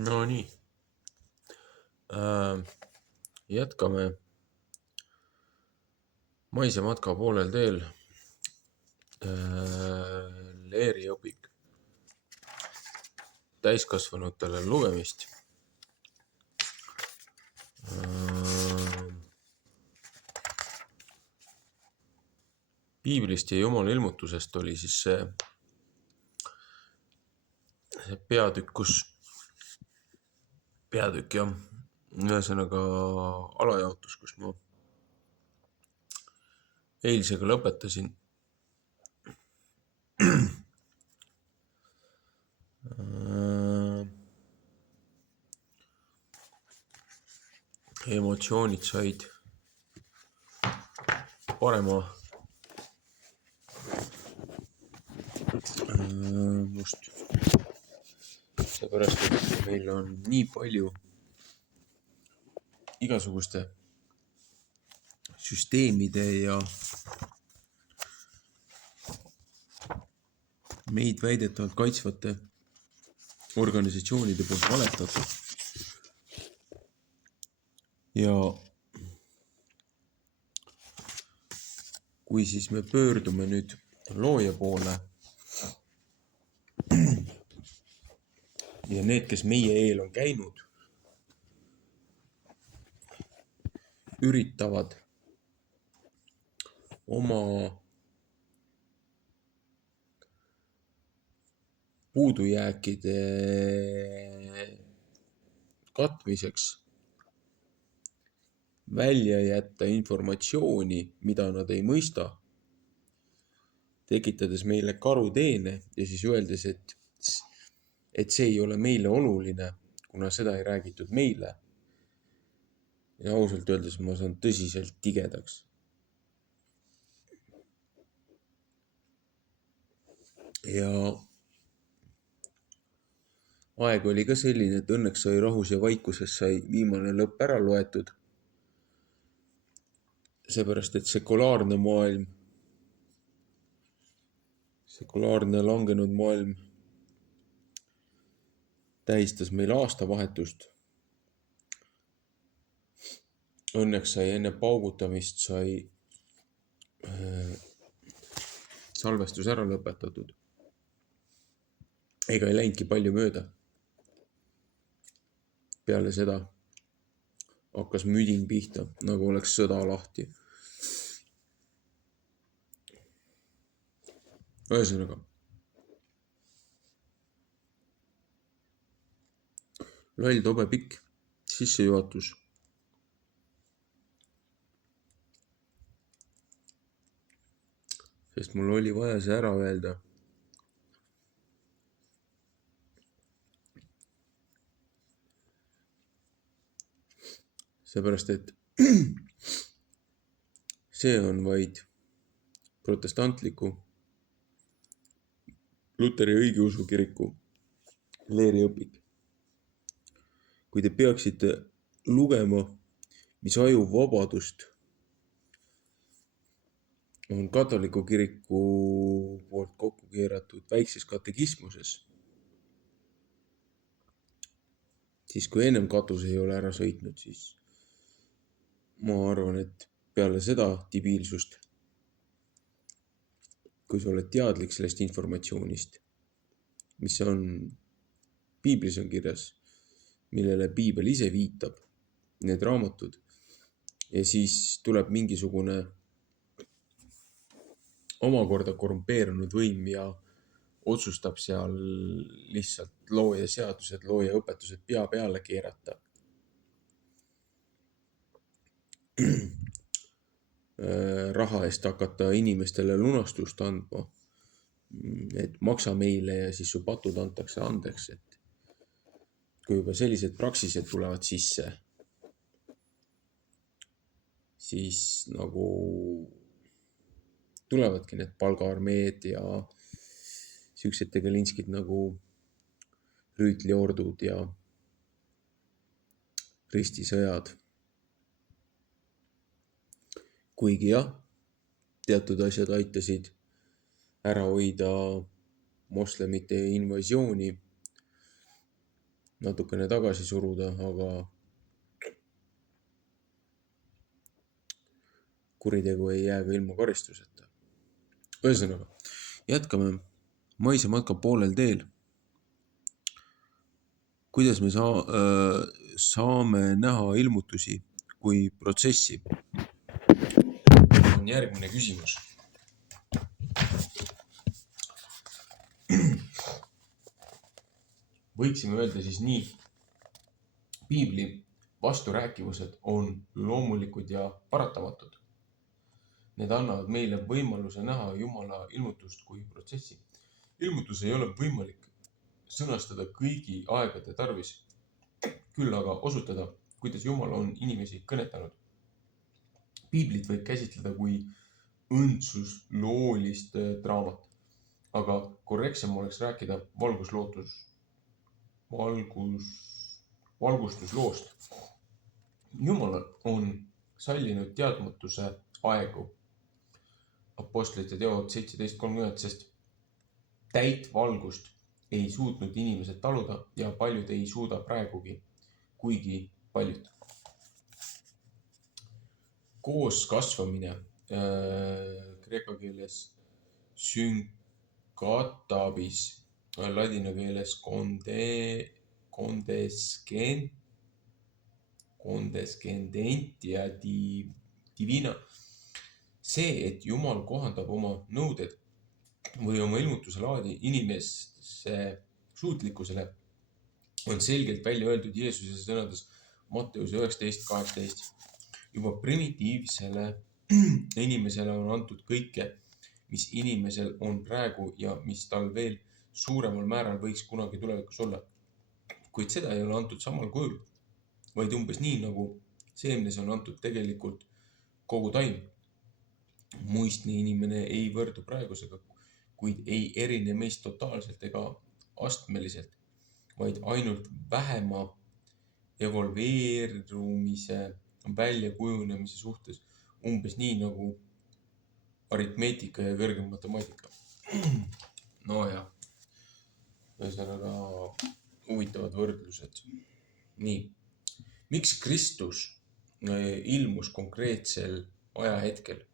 No nii, jätkame maisematka poolel teel. Leeri õpik täiskasvanutele lugemist. Piiblist ja Jumala ilmutusest oli siis see peatükk jah, ühesõnaga alajaotus, kus ma eilsega lõpetasin. Emotsioonid said parema just seepärast, et meil on nii palju igasuguste süsteemide ja meid väidetavalt kaitsvate organisatsioonide poolt valetatud. Ja kui siis me pöördume nüüd looja poole ja need, kes meie eel on käinud, üritavad oma puudujääkide katmiseks välja jätta informatsiooni, mida nad ei mõista, tekitades meile karuteene ja siis öeldes, et see ei ole meile oluline, kuna seda ei räägitud meile. Ja ausalt öeldes ma saan tõsiselt tigedaks. Ja aeg oli ka selline, et õnneks sai rahus ja vaikuses sai viimane lõpp ära loetud. Seepärast, et sekulaarne langenud maailm tähistas meil aastavahetust. Õnneks sai enne paugutamist salvestus ära lõpetatud. Ega ei läinudki palju mööda. Peale seda hakkas müding pihta, nagu oleks sõda lahti. Ühesõnaga, loll tobe pikk sissejuhatus. Sest mul oli vaja see ära öelda. Seepärast, et see on vaid protestantliku Luteri õigeusu kiriku Leeri õpik. Kui te peaksite lugema, mis ajuvabadust on katoliku kiriku poolt kokku keeratud väikses katekismuses, siis kui ennem katus ei ole ära sõitnud, siis ma arvan, et peale seda debiilsust, kui sa oled teadlik sellest informatsioonist, mis on piiblis on kirjas, millele piibel ise viitab, need raamatud, ja siis tuleb mingisugune omakorda korrumpeerunud võim ja otsustab seal lihtsalt looja seadused, looja õpetused pea peale keerata. Raha eest hakata inimestele lunastust andma, et maksa meile ja siis su patud antakse andeks, et kui juba sellised praksised tulevad sisse, siis nagu tulevadki need palgaarmeed ja siuksed tegelinskid nagu rüütliordud ja ristisõjad. Kuigi jah, teatud asjad aitasid ära hoida moslemite invasiooni natukene tagasi suruda, aga kuritegu ei jää ka ilma karistuseta. Ühesõnaga, jätkame maisematka poolel teel. Kuidas me saame näha ilmutusi kui protsessi? On järgmine küsimus. Võiksime öelda siis nii. Piibli vasturääkivused on loomulikud ja paratamatud. Need annavad meile võimaluse näha Jumala ilmutust kui protsessi. Ilmutus ei ole võimalik sõnastada kõigi aegade tarvis, küll aga osutada, kuidas Jumal on inimesi kõnetanud. Piiblit võib käsitleda kui õndsusloolist draamat, aga korrektsem oleks rääkida valgustusloost. Jumal on sallinud teadmatuse aegu, Apostlite teod 17.30, sest täit valgust ei suutnud inimesed taluda ja paljud ei suuda praegugi, kuigi paljud. Koos kasvamine kreeka keeles synkatabis, ladina keeles condescendentia divina. See, et Jumal kohandab oma nõuded või oma ilmutuse laadi inimese suutlikkusele, on selgelt välja öeldud Jeesuse sõnades Matteuse 19.18. Juba primitiivsele inimesele on antud kõike, mis inimesel on praegu ja mis tal veel suuremal määral võiks kunagi tulevikus olla. Kuid seda ei ole antud samal kujul, vaid umbes nii, nagu seemnes on antud tegelikult kogu taim. Muistne inimene ei võrdu praegusega, kuid ei erine meist totaalselt ega astmeliselt, vaid ainult vähema evolveerumise, väljakujunemise suhtes, umbes nii nagu aritmeetika ja kõrgem matemaatika. No ja, ühesõnaga huvitavad võrdlused. Nii, miks Kristus ilmus konkreetsel ajahetkel?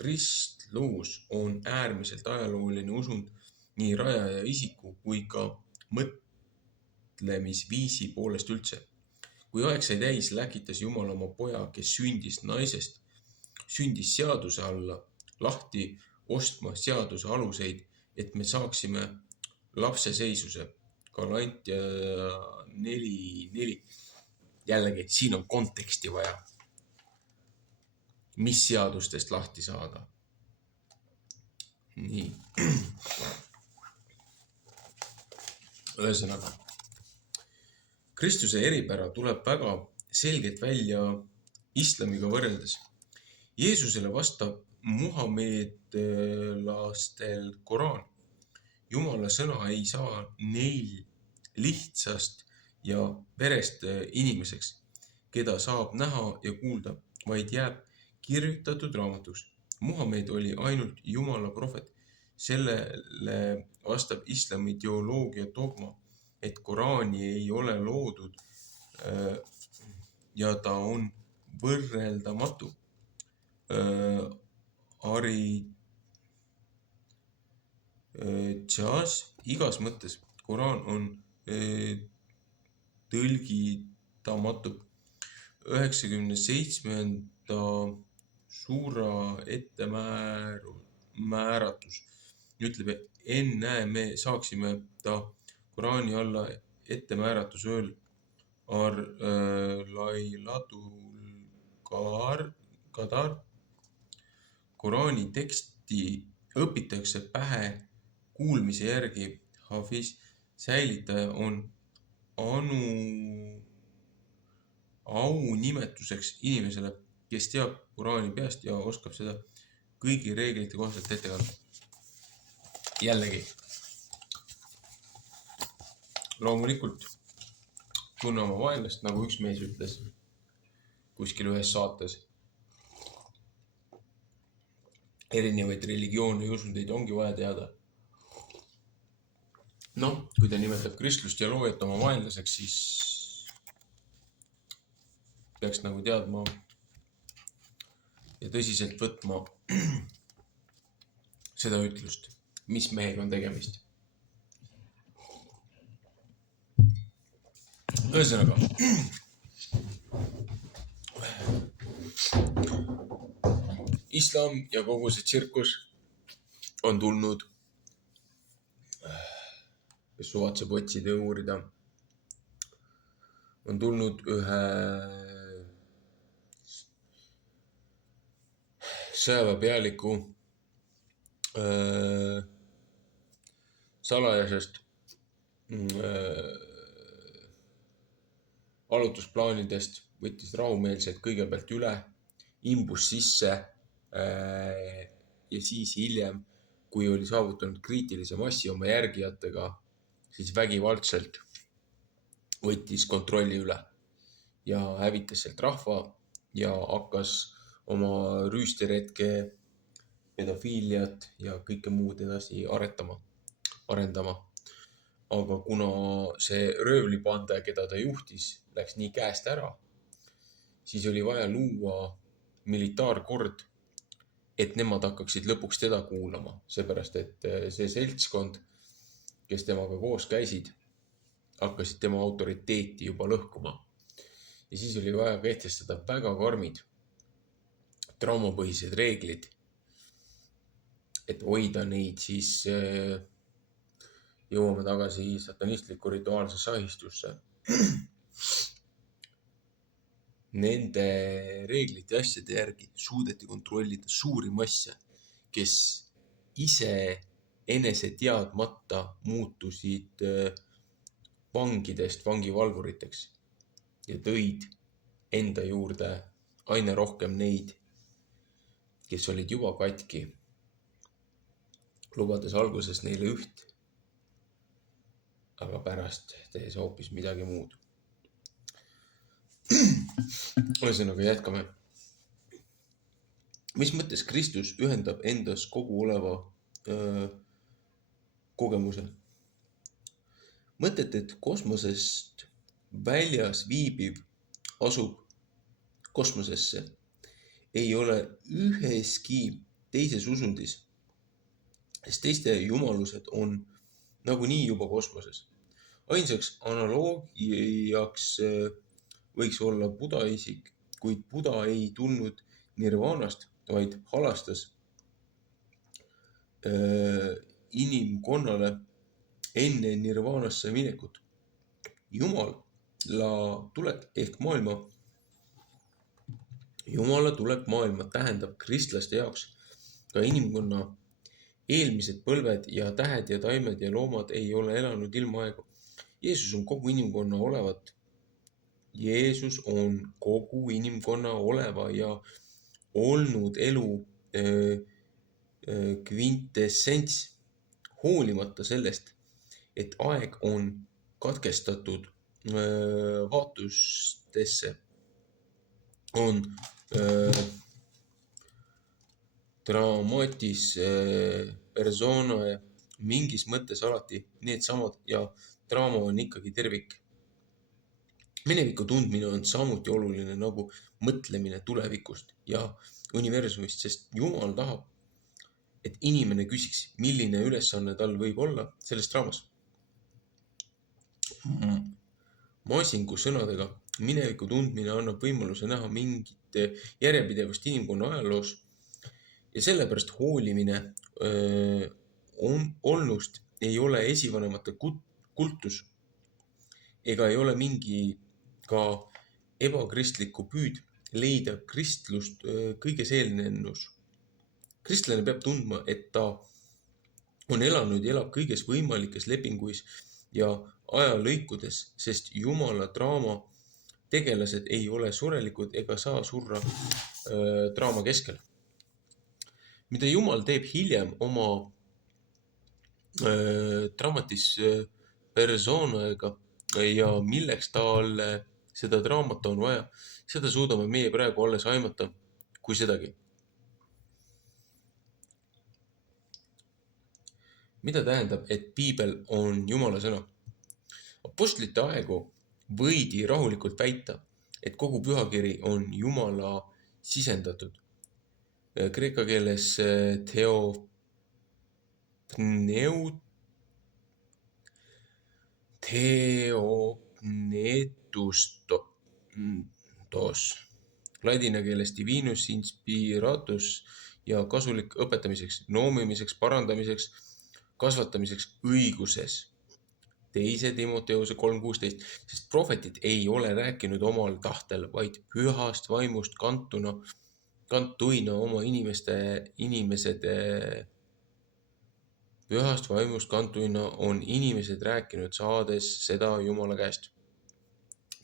Kristlus on äärmiselt ajalooline usund nii rajaja isiku kui ka mõtlemisviisi poolest üldse. Kui aeg sai täis, läkitas Jumal oma poja, kes sündis naisest, sündis seaduse alla, lahti ostma seaduse aluseid, et me saaksime lapse seisuse. Galantia 4.4. Jällegi, siin on konteksti vaja. Mis seadustest lahti saada? Nii. Ühesõnaga, Kristuse eripära tuleb väga selgelt välja islamiga võrreldes. Jeesusele vastab muhamedlastel Koraan. Jumala sõna ei saa neil lihtsast ja verest inimeseks, keda saab näha ja kuulda, vaid jääb kirjutatud raamatuks. Muhamed oli ainult Jumala prohvet. Sellele vastab islami teoloogia dogma, et Koraani ei ole loodud ja ta on võrreldamatu. Igas mõttes Koraan on tõlgitamatu. 97. suura ettemääratus ütleb, et ennäe me saaksime ta Koraani alla ettemääratus ööl Lailatul Qadar. Koraani teksti õpitakse pähe kuulmise järgi. Hafiz säilitaja on aunimetuseks inimesele, kes teab Koraani peast ja oskab seda kõigi reeglite kohaselt ette kanda. Jällegi, loomulikult tunne oma vaenlast, nagu üks mees ütles kuskil ühes saates. erinevaid religioone ja usundeid ongi vaja teada. Noh, kui ta nimetab kristlust ja loojat oma vaenlaseks, siis peaks nagu teadma ja tõsiselt võtma seda ütlust, mis mehega on tegemist. Ühesõnaga, islam ja kogu see tsirkus on tulnud, kes suvatseb otsida ja uurida, on tulnud ühe sõjaväepealiku salajasest allutusplaanidest, võttis rahumeelselt kõigepealt üle, imbus sisse ja siis hiljem, kui oli saavutanud kriitilise massi oma järgijatega, siis vägivaldselt võttis kontrolli üle ja hävitas sealt rahva ja hakkas oma rüüsteretke, pedofiiliat ja kõike muud edasi arendama. Aga kuna see röövlipanda, keda ta juhtis, läks nii käest ära, siis oli vaja luua militaarkord, et nemad hakkaksid lõpuks teda kuulama, seepärast et see seltskond, kes temaga koos käisid, hakkasid tema autoriteeti juba lõhkuma. Ja siis oli vaja kehtestada väga karmid traumapõhised reeglid, et hoida neid siis jõuame tagasi satanistliku rituaalsesse ahistusse. Nende reeglite ja asjade järgi suudeti kontrollida suuri masse, kes ise enese teadmata muutusid vangidest vangivalvuriteks ja tõid enda juurde aina rohkem neid, kes olid juba katki, lubades alguses neile üht, aga pärast tehes hoopis midagi muud. Ühesõnaga jätkame. Mis mõttes Kristus ühendab endas kogu oleva kogemuse? Mõtet, et kosmosest väljas viibiv asub kosmosesse, ei ole üheski teises usundis, sest teiste jumalused on nagunii juba kosmoses. Ainsaks analoogiaks võiks olla Buda isik, kuid Buda ei tulnud nirvaanast, vaid halastas inimkonnale enne nirvaanasse minekut. Jumala tulek maailma tähendab kristlaste jaoks ka inimkonna eelmised põlved ja tähed ja taimed ja loomad ei ole elanud ilma aegu. Jeesus on kogu inimkonna oleva ja olnud elu kvintessents, hoolimata sellest, et aeg on katkestatud vaatustesse, on dramatis persona mingis mõttes alati needsamad ja draama on ikkagi tervik. Mineviku tundmine on samuti oluline nagu mõtlemine tulevikust ja universumist, sest Jumal tahab, et inimene küsiks, milline ülesanne tal võib olla selles draamas. Masingu sõnadega, mineviku tundmine annab võimaluse näha mingit järjepidevust inimkonna ajaloos ja sellepärast hoolimine olnust ei ole esivanemate kultus ega ei ole mingi ka ebakristliku püüd leida kristlust kõiges eelnennus. Kristlane peab tundma, et ta on elanud ja elab kõiges võimalikes lepinguis ja ajalõikudes, sest Jumala draama tegelased ei ole surelikud ega saa surra draama keskel. Mida Jumal teeb hiljem oma dramatis personaga ja milleks talle seda draamat on vaja, seda suudame meie praegu alles aimata, kui sedagi. Mida tähendab, et piibel on Jumala sõna? Apostlite aegu võidi rahulikult väita, et kogu pühakiri on Jumala sisendatud. Kreeka keeles theopnetustos, ladina keeles divinus inspiratus ja kasulik õpetamiseks, noomimiseks, parandamiseks, kasvatamiseks õiguses. 2 Timoteuse 3:16, sest prohvetid ei ole rääkinud omal tahtel, vaid pühast vaimust kantuina oma pühast vaimust kantuina on inimesed rääkinud, saades seda Jumala käest.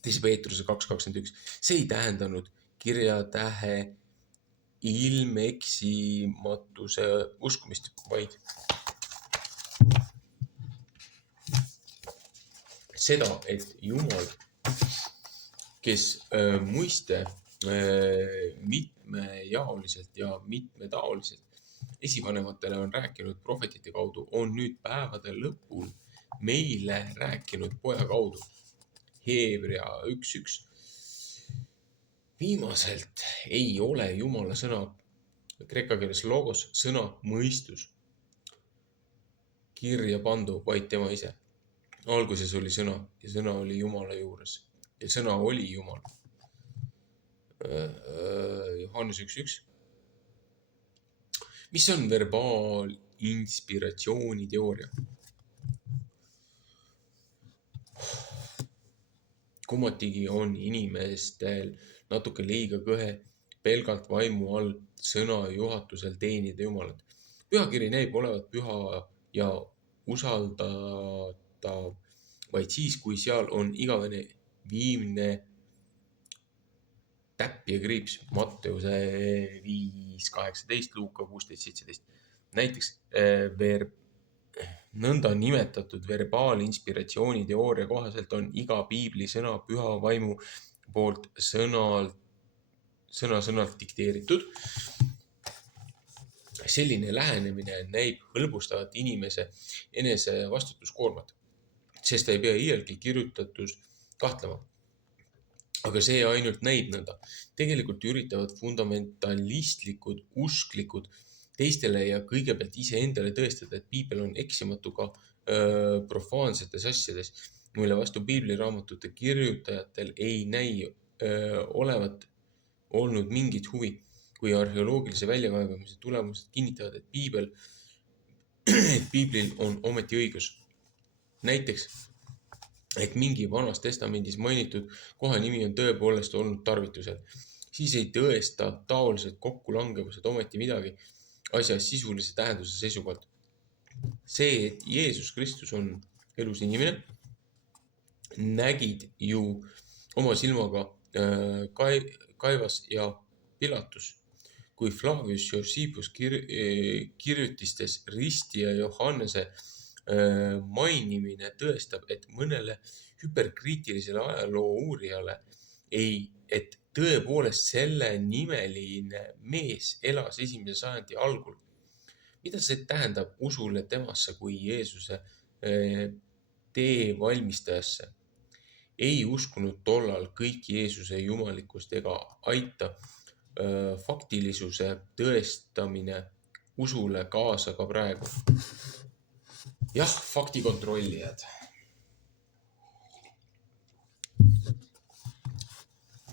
2 Peetruse 2:21. See ei tähendanud kirjatähe ilmeksimatuse uskumist, vaid seda, et Jumal, kes muiste mitmejaoliselt ja mitmetaoliselt esivanematele on rääkinud prohvetite kaudu, on nüüd päevade lõpul meile rääkinud poja kaudu. Hebrea 1:1. Viimaselt ei ole Jumala sõna, kreeka keeles logos, sõna mõistus kirja pandu, vaid tema ise. Alguses oli sõna ja sõna oli Jumala juures ja sõna oli Jumal. Johannes 1:1. Mis on verbaalinspiratsiooni teooria? Kummatigi on inimestel natuke liiga kõhe pelgalt vaimu all sõna juhatusel teenida Jumalat. Pühakiri näib olevat püha ja usaldatav vaid siis, kui seal on igavene viimne täpp ja kriips. Matteuse 5:18, Luuka 16:17. Näiteks nõnda nimetatud verbaalinspiratsiooni teooria kohaselt on iga piibli sõna püha vaimu poolt sõna-sõnalt dikteeritud. Selline lähenemine näib hõlbustavat inimese enese vastutuskoormat, sest ta ei pea iialgi kirjutatus kahtlema. Aga see ainult näib nõnda. Tegelikult üritavad fundamentalistlikud usklikud teistele ja kõigepealt iseendale tõestada, et piibel on eksimatu ka profaansetes asjades, mille vastu piibliraamatute kirjutajatel ei näi olevat olnud mingit huvi, kui arheoloogilise väljakaevamise tulemused kinnitavad, et piiblil on ometi õigus. Näiteks, et mingi Vanas Testamendis mainitud koha nimi on tõepoolest olnud tarvitusel, siis ei tõesta taolised kokkulangevused ometi midagi asja sisulise tähenduse seisukohalt. See, et Jeesus Kristus on elus inimene, nägid ju oma silmaga Kaivas ja Pilatus, kui Flavius Josephus kirjutistes Risti ja Johannese mainimine tõestab, et mõnele hüperkriitilisele ajaloo uurijale et tõepoolest selle nimeline mees elas 1. sajandi algul. Mida see tähendab usule temasse kui Jeesuse tee valmistajasse? Ei uskunud tollal kõik Jeesuse jumalikkust ega aita faktilisuse tõestamine usule kaasa ka praegu. Jah, faktikontrollijad.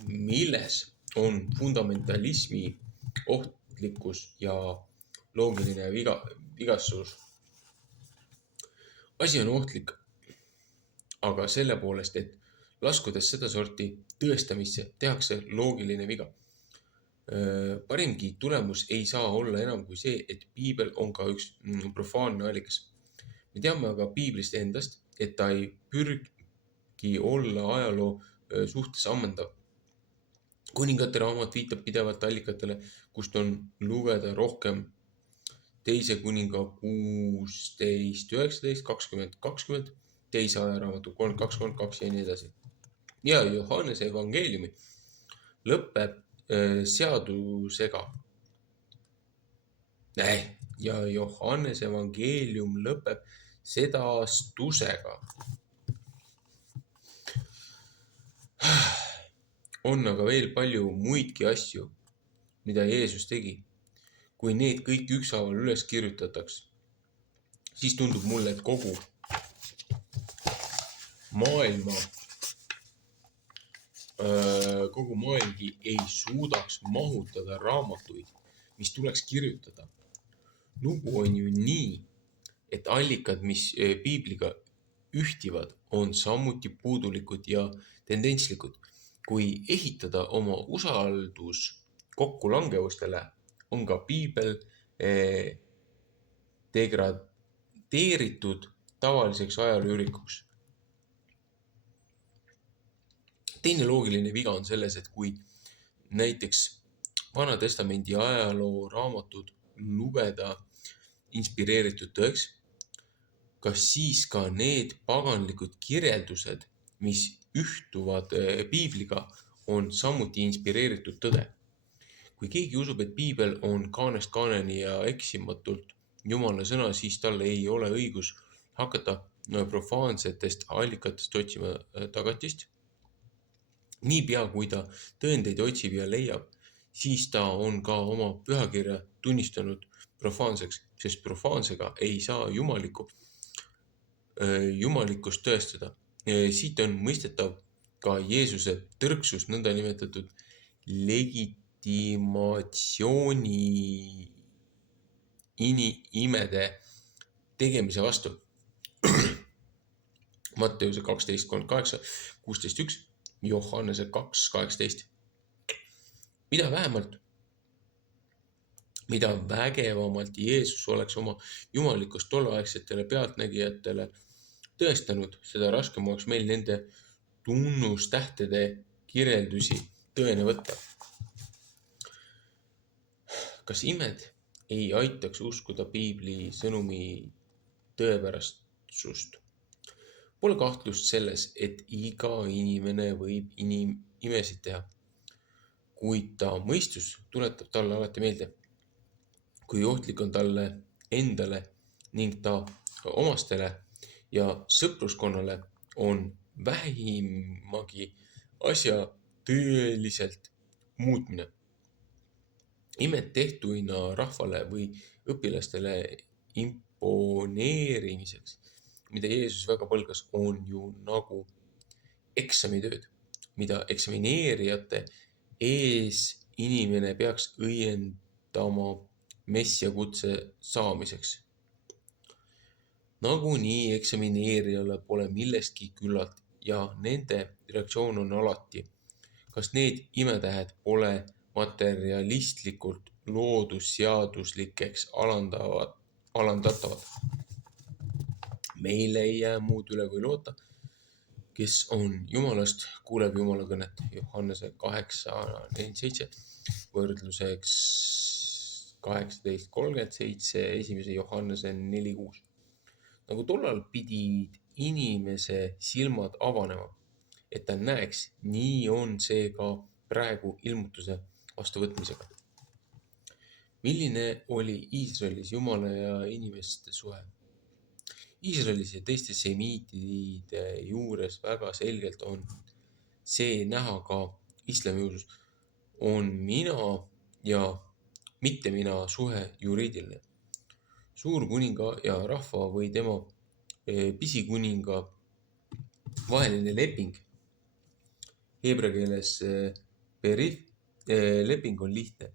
Milles on fundamentalismi ohtlikkus ja loogiline vigastus? Asi on ohtlik, aga selle poolest, et laskudes sedasorti tõestamisse, tehakse loogiline viga. Parimgi tulemus ei saa olla enam kui see, et piibel on ka üks profaanne allikas. Me teame aga piiblist endast, et ta ei pürgi olla ajaloo suhtes ammendav. Kuningate raamat viitab pidevalt allikatele, kust on lugeda rohkem 2 kuninga 16, 19, 20, 20, 2 ajaraamatu 3.2 ja nii edasi. Ja Johannese evangeeliumi lõpeb seadusega. ja Johannese evangeelium lõpeb sedastusega. On aga veel palju muidki asju, mida Jeesus tegi. Kui need kõik ükshaaval üles kirjutataks, siis tundub mulle, et kogu maailmgi ei suudaks mahutada raamatuid, mis tuleks kirjutada. Lugu on ju nii, et allikad, mis piibliga ühtivad, on samuti puudulikud ja tendentslikud. Kui ehitada oma usaldus kokkulangevustele, on ka piibel degradeeritud tavaliseks ajalüürikuks. Teine loogiline viga on selles, et kui näiteks Vana Testamendi ajaloo raamatud lugeda inspireeritud tõeks, kas siis ka need paganlikud kirjeldused, mis ühtuvad piibliga, on samuti inspireeritud tõde. Kui keegi usub, et piibel on kaanest kaaneni ja eksimatult Jumala sõna, siis tal ei ole õigus hakata profaansetest allikatest otsima tagatist. Niipea, kui ta tõendeid otsib ja leiab, siis ta on ka oma pühakirja tunnistanud profaanseks, sest profaansega ei saa jumalikkust tõestada. Siit on mõistetav ka Jeesuse tõrksus nõndanimetatud legitimatsiooni imede tegemise vastu. Matteuse 12:38, 16:1, Johannese 2:18. Mida vägevamalt Jeesus oleks oma jumalikkust tolleaegsetele pealtnägijatele tõestanud, seda raskem oleks meil nende tunnustähtede kirjeldusi tõene võtta. Kas imed ei aitaks uskuda piibli sõnumi tõepärastsust? Pole kahtlust selles, et iga inimene võib imesid teha, kuid ta mõistus tuletab talle alati meelde, kui ohtlik on talle endale ning ta omastele ja sõpruskonnale on vähimagi asja tõeliselt muutmine. Imed tehtuina rahvale või õpilastele imponeerimiseks, mida Jeesus väga põlgas, on ju nagu eksamitööd, mida eksamineerijate ees inimene peaks õiendama messiakutse saamiseks. Nagunii eksamineerijale pole millestki küllalt ja nende reaktsioon on alati, kas need imetähed pole materialistlikult loodusseaduslikeks alandatavad. Meil ei jää muud üle kui loota, kes on Jumalast, kuuleb Jumala kõnet. Johannese 8:47, võrdluseks 18:37, 1. Johannese 4:6. Nagu tollal pidid inimese silmad avanema, et ta näeks, nii on see ka praegu ilmutuse vastuvõtmisega. Milline oli Iisraelis Jumala ja inimeste suhe? Iisraelis ja teiste semiitide juures väga selgelt on see näha ka islamiusus. On mina ja mitte mina suhe juriidiline. Suurkuninga ja rahva või tema pisikuninga vaheline leping. Heebrea keeles leping on lihtne.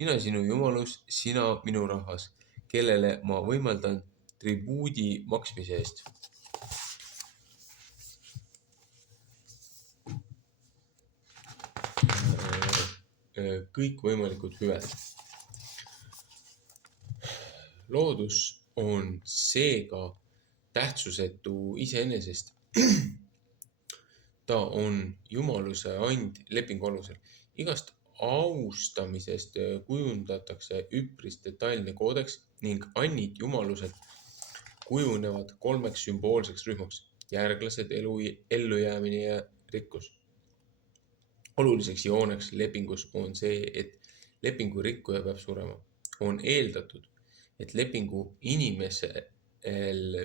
Mina sinu jumalus, sina minu rahvas, kellele ma võimaldan tribuudi maksmise eest. Kõikvõimalikud hüved. Loodus on seega tähtsusetu iseenesest. Ta on jumaluse and lepingu alusel. Igast austamisest kujundatakse üpris detailne koodeks ning annid jumalused kujunevad 3 sümboolseks rühmaks: järglased, ellujäämine ja rikkus. Oluliseks jooneks lepingus on see, et lepingu rikkuja peab surema. On eeldatud, et lepingu inimesel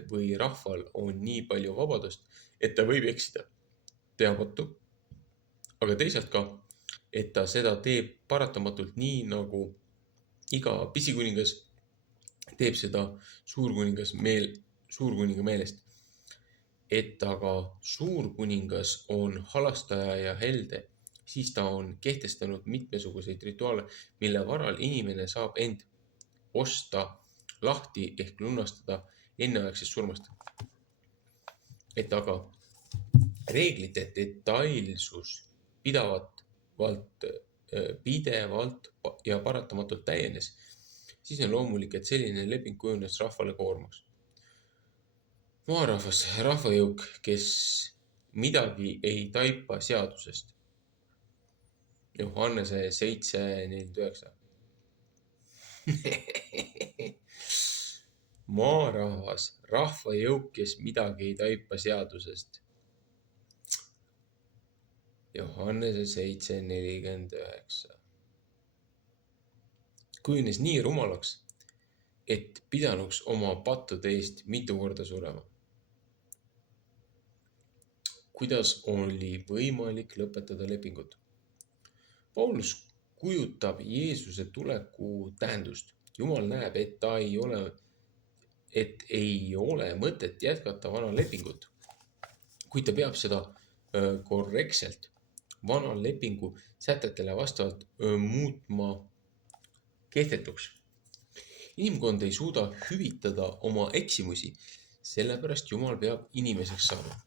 või rahval on nii palju vabadust, et ta võib eksida teadmatu, aga teisalt ka, et ta seda teeb paratamatult nii, nagu iga pisikuningas teeb seda suurkuninga meelest. Et aga suurkuningas on halastaja ja helde, siis ta on kehtestanud mitmesuguseid rituaale, mille varal inimene saab end osta lahti ehk lunastada enneaegsest surmast. Et aga reeglite detailsus pidevalt ja paratamatult täienes, siis on loomulik, et selline leping kujunes rahvale koormaks. Maarahvas, rahvajõuk, kes midagi ei taipa seadusest. Johannese 7:49. Maarahvas, rahvajõuk, kes midagi ei taipa seadusest. Johannese 7:49. Kujunes nii rumalaks, et pidanuks oma pattude eest mitu korda surema. Kuidas oli võimalik lõpetada lepingut? Paulus kujutab Jeesuse tuleku tähendust. Jumal näeb, et ei ole mõtet jätkata vana lepingut, kuid ta peab seda korrektselt vana lepingu sätetele vastavalt muutma kehtetuks. Inimkond ei suuda hüvitada oma eksimusi, sellepärast Jumal peab inimeseks saama.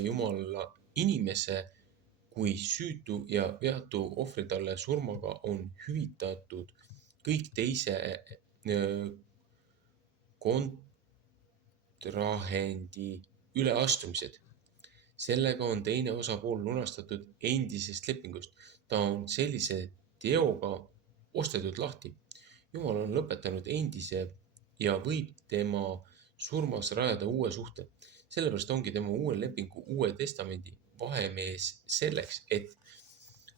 Jumala inimese kui süütu ja veatu ohvri talle surmaga on hüvitatud kõik teise kontrahendi üleastumised. Sellega on teine osapool lunastatud endisest lepingust. Ta on sellise teoga ostetud lahti. Jumal on lõpetanud endise ja võib tema surmas rajada uue suhte. Sellepärast ongi tema uue lepingu, Uue Testamendi vahemees selleks, et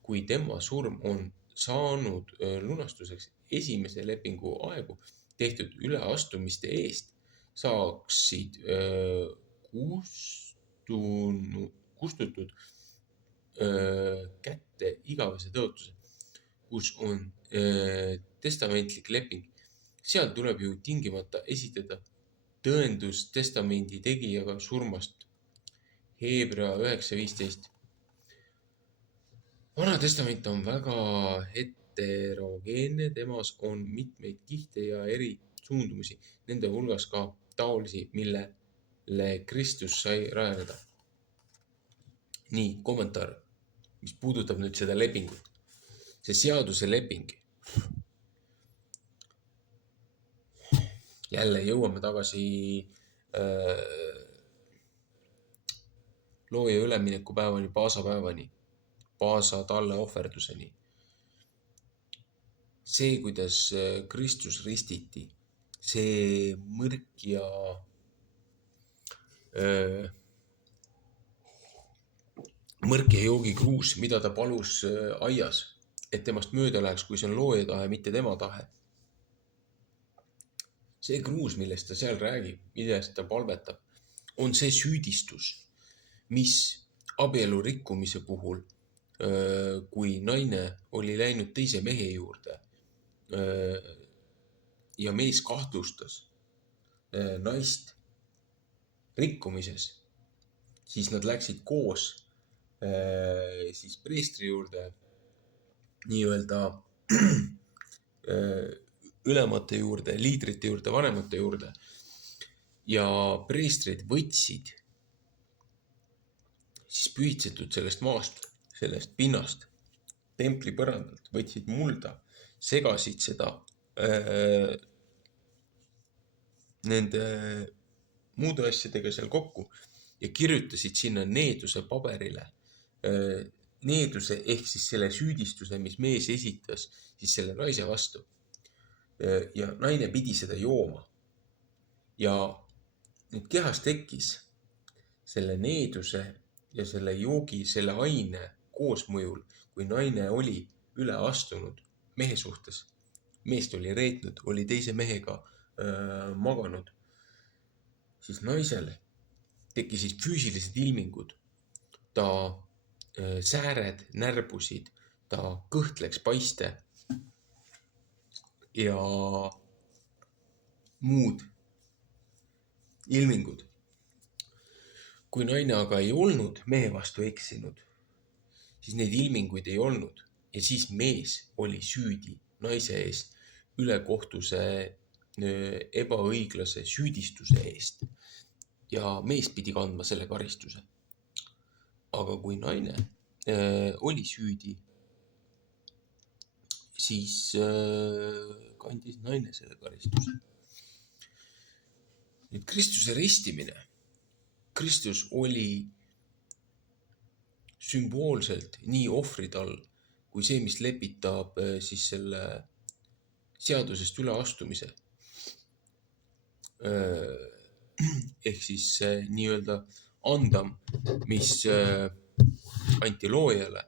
kui tema surm on saanud lunastuseks esimese lepingu aegu tehtud üleastumiste eest, saaksid kustutud kätte igavese tõotuse, kus on testamentlik leping. Seal tuleb ju tingimata esitada tõendus testamendi tegijaga surmast. Hebra 9:15. Vana testament on väga heterogeenne, temas on mitmeid kihte ja eri suundumusi, nende hulgas ka taolisi, millele Kristus sai rajaneda. Nii, kommentaar, mis puudutab nüüd seda lepingut. See seaduse leping. Jälle jõuame tagasi looja üleminekupäevani, paasapäevani, paasa talle ohverduseni. See, kuidas Kristus ristiti, see mõrk ja joogikruus, mida ta palus aias, et temast mööda läheks, kui see on looja tahe, mitte tema tahe. See kruus, millest ta seal räägib, millest ta palvetab, on see süüdistus, mis abielu rikkumise puhul, kui naine oli läinud teise mehe juurde ja mees kahtlustas naist rikkumises, siis nad läksid koos siis preestri juurde, nii-öelda ülemate juurde, liidrite juurde, vanemate juurde ja preestrid võtsid siis pühitsetud sellest maast, sellest pinnast, templi põrandalt, võtsid mulda, segasid seda nende muude asjadega seal kokku ja kirjutasid sinna needuse paberile. Needuse ehk siis selle süüdistuse, mis mees esitas siis selle naise vastu. Ja naine pidi seda jooma. Ja nüüd kehas tekkis selle needuse ja selle joogi, selle aine koosmõjul, kui naine oli üle astunud mehe suhtes. Meest oli reetnud, oli teise mehega maganud, siis naisel tekkisid füüsilised ilmingud. Ta sääred närbusid, ta kõht läks paiste ja muud ilmingud. Kui naine aga ei olnud mehe vastu eksinud, siis neid ilminguid ei olnud ja siis mees oli süüdi naise eest ülekohtuse ebaõiglase süüdistuse eest ja mees pidi kandma selle karistuse. Aga kui naine oli süüdi, siis kandis naine selle karistuse. Nüüd Kristuse ristimine. Kristus oli sümboolselt nii ohvritall kui see, mis lepitab siis selle seadusest üleastumise. Ehk siis nii-öelda andam, mis anti loojale,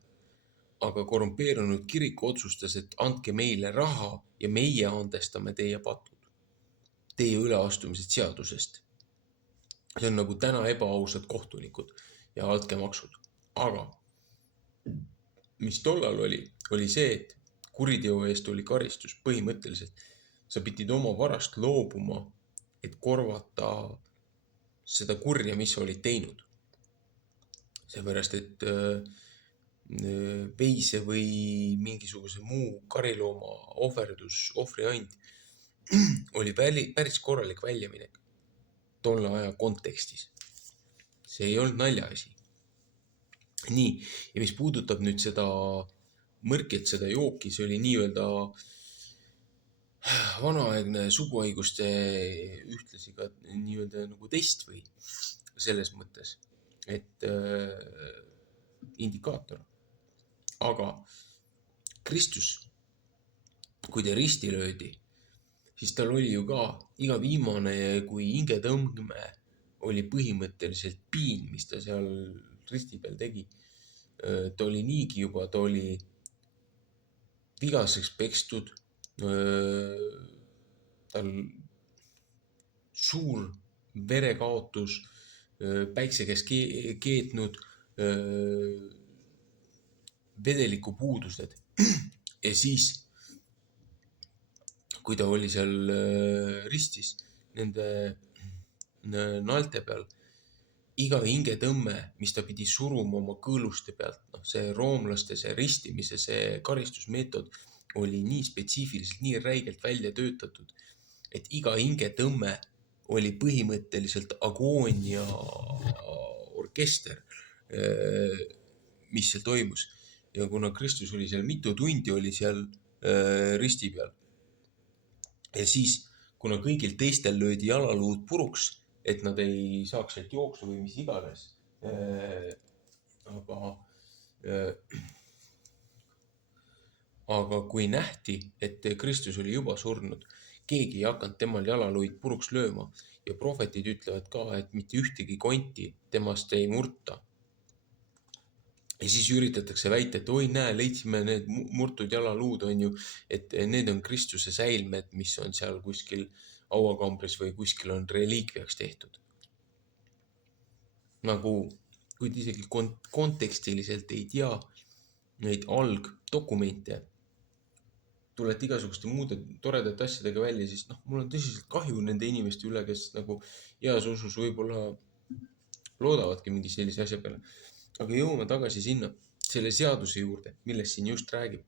aga korrumpeerunud kirik otsustas, et andke meile raha ja meie andestame teie patud, teie üleastumised seadusest. See on nagu täna ebaausad kohtunikud ja altkäemaksud. Aga mis tollal oli see, et kuriteo eest oli karistus põhimõtteliselt. Sa pidid oma varast loobuma, et korvata seda kurja, mis sa olid teinud. Seepärast, et veise või mingisuguse muu karilooma ohverdus, ohvriand oli päris korralik väljaminek tolle aja kontekstis. See ei olnud naljaasi. Nii, ja mis puudutab nüüd seda mõrket, seda jooki, see oli nii-öelda vanaaegne suguhaiguste ühtlasi ka nii-öelda nagu test või selles mõttes, et indikaator. Aga Kristus, kui ta risti löödi, siis tal oli ju ka iga viimane kui hingetõmme oli põhimõtteliselt piin, mis ta seal risti peal tegi. Ta oli niigi juba, ta oli vigaseks pekstud, tal suur verekaotus, päikse käes keetnud, vedeliku puudused. Ja siis, kui ta oli seal ristis nende naelte peal, iga hingetõmme, mis ta pidi suruma oma kõõluste pealt, see roomlaste, see ristimise, see karistusmeetod oli nii spetsiifiliselt, nii räigelt välja töötatud, et iga hingetõmme oli põhimõtteliselt agoonia orkester, mis seal toimus. Ja kuna Kristus oli seal mitu tundi, oli seal risti peal. Ja siis, kuna kõigil teistel löödi jalaluud puruks, et nad ei saaks sealt jooksu või mis iganes. Aga kui nähti, et Kristus oli juba surnud, keegi ei hakanud temal jalaluid puruks lööma ja prohvetid ütlevad ka, et mitte ühtegi konti temast ei murta. Ja siis üritatakse väita, et oi näe, leidsime need murtud jalaluud, on ju, et need on Kristuse säilmed, mis on seal kuskil hauakambris või kuskil on reliikviaks tehtud. Nagu, kui te isegi kontekstiliselt ei tea neid algdokumente, tulete igasuguste muude toredate asjadega välja, siis mul on tõsiselt kahju nende inimeste üle, kes nagu heas usus võib-olla loodavadki mingi sellise asja peale. Aga jõuame tagasi sinna, selle seaduse juurde, millest siin just räägib.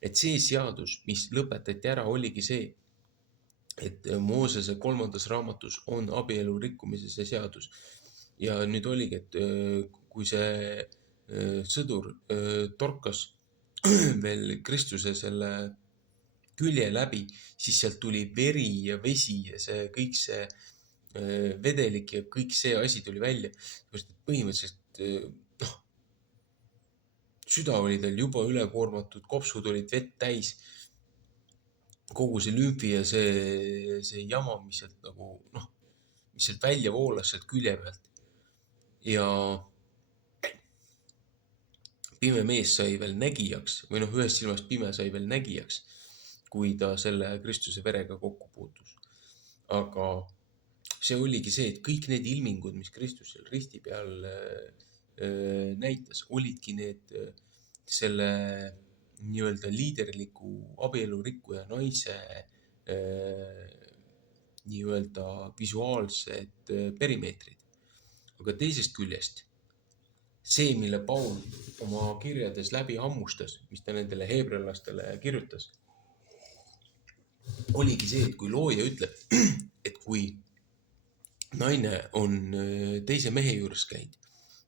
Et see seadus, mis lõpetati ära, oligi see, et Moosese 3. raamatus on abielu rikkumise see seadus. Ja nüüd oligi, et kui see sõdur torkas veel Kristuse selle külje läbi, siis sealt tuli veri ja vesi ja see kõik see vedelik ja kõik see asi tuli välja. Põhimõtteliselt süda oli tal juba ülekoormatud, kopsud olid vett täis, kogu see lümfi ja see jama, mis sealt nagu, mis sealt välja voolas sealt külje pealt. Ja pime mees sai veel nägijaks või ühest silmast pime sai veel nägijaks, kui ta selle Kristuse verega kokku puutus. aga see oligi see, et kõik need ilmingud, mis Kristus seal risti peal näitas, olidki need selle nii-öelda liiderliku abielurikkuja naise nii-öelda visuaalsed perimeetrid. Aga teisest küljest see, mille Paul oma kirjades läbi hammustas, mis ta nendele heebrealastele kirjutas, oligi see, et kui looja ütleb, et kui naine on teise mehe juures käinud,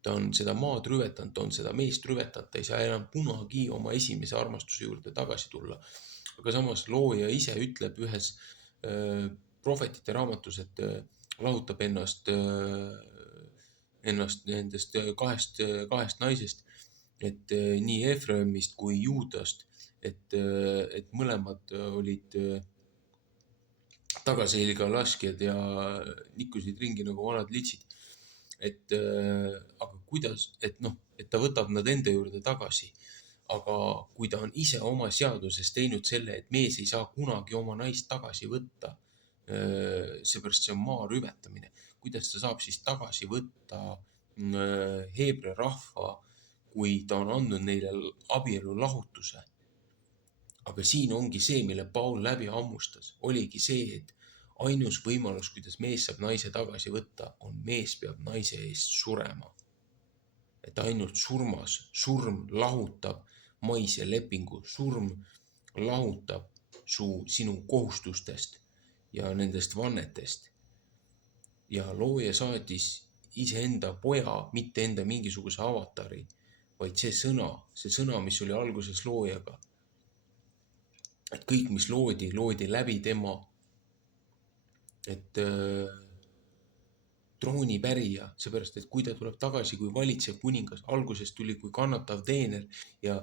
ta on seda maad rüvetanud, ta on seda meest rüvetanud, ta ei saa enam kunagi oma esimese armastuse juurde tagasi tulla. Aga samas looja ise ütleb ühes prohvetite raamatus, et lahutab ennast nendest kahest naisest, et nii Efraimist kui Juudast, et mõlemad olid tagaselga laskjad ja nikkusid ringi nagu vanad litsid. Aga kuidas, et ta võtab nad enda juurde tagasi. Aga kui ta on ise oma seaduses teinud selle, et mees ei saa kunagi oma naist tagasi võtta, seepärast see on maa rüvetamine, kuidas ta saab siis tagasi võtta heebrea rahva, kui ta on andnud neile abielu lahutuse. Aga siin ongi see, mille Paul läbi hammustas, oligi see, et ainus võimalus, kuidas mees saab naise tagasi võtta, on mees peab naise eest surema. Et ainult surm lahutab maise lepingu, surm lahutab sinu kohustustest ja nendest vannetest. Ja looja saatis iseenda poja, mitte enda mingisuguse avatari, vaid see sõna, mis oli alguses loojaga. Et kõik, mis loodi läbi tema. Et troonipärija, seepärast, et kui ta tuleb tagasi kui valitsev kuningas, alguses tuli kui kannatav teener ja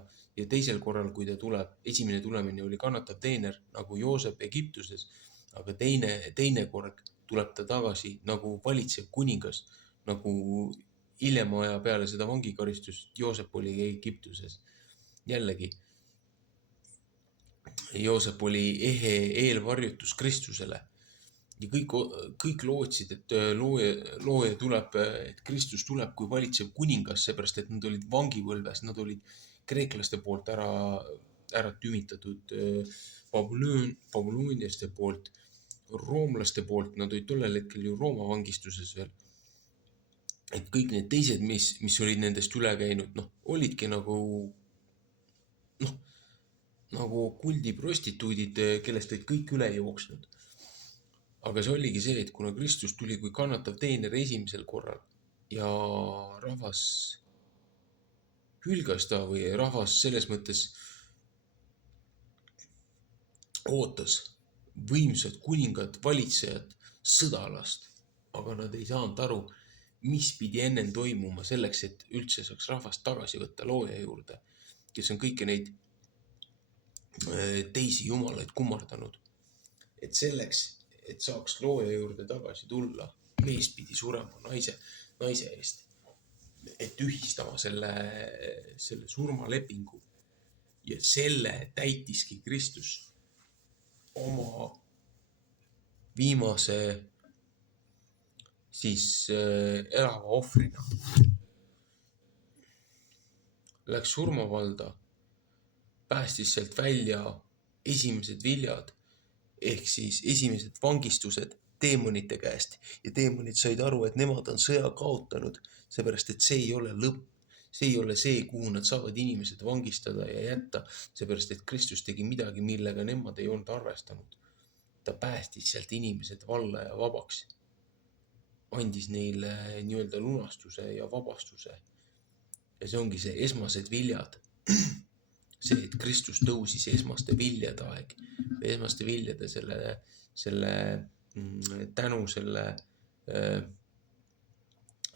teisel korral, kui ta tuleb, esimene tulemine oli kannatav teener nagu Joosep Egiptuses, aga teine kord tuleb ta tagasi nagu valitsev kuningas, nagu hiljem aja peale seda vangikaristust Joosep oli Egiptuses. Jällegi, Joosep oli ehe eelvarjutus Kristusele. Ja kõik lootsid, et looja tuleb, et Kristus tuleb kui valitsev kuningas, seepärast, et nad olid vangivõlves, nad olid kreeklaste poolt ära tümitatud, babülooniaste poolt, roomlaste poolt, nad olid tollel hetkel ju Rooma vangistuses veel. Et kõik need teised, mis olid nendest üle käinud, olidki nagu kuldiprostituudid, kellest olid kõik üle jooksnud. Aga see oligi see, et kuna Kristus tuli kui kannatav teener esimesel korral ja rahvas hülgas ta või rahvas selles mõttes ootas võimsat kuningat, valitsejat, sõdalast, aga nad ei saanud aru, mis pidi ennem toimuma selleks, et üldse saaks rahvast tagasi võtta looja juurde, kes on kõiki neid teisi jumalaid kummardanud. Et selleks, et saaks looja juurde tagasi tulla, mees pidi surema naise eest, et tühistama selle surmalepingu. Ja selle täitiski Kristus oma viimase elava ohvrina. Läks surmavalda, päästis sealt välja esimesed viljad, ehk siis esimesed vangistused teemonite käest ja teemonid said aru, et nemad on sõja kaotanud, seepärast, et see ei ole lõpp, see ei ole see, kuhu nad saavad inimesed vangistada ja jätta, seepärast, et Kristus tegi midagi, millega nemad ei olnud arvestanud. Ta päästis sealt inimesed valla ja vabaks, andis neile nii-öelda lunastuse ja vabastuse. Ja see ongi see esmased viljad. See, et Kristus tõusis esmaste viljade aeg, esmaste viljade tänu selle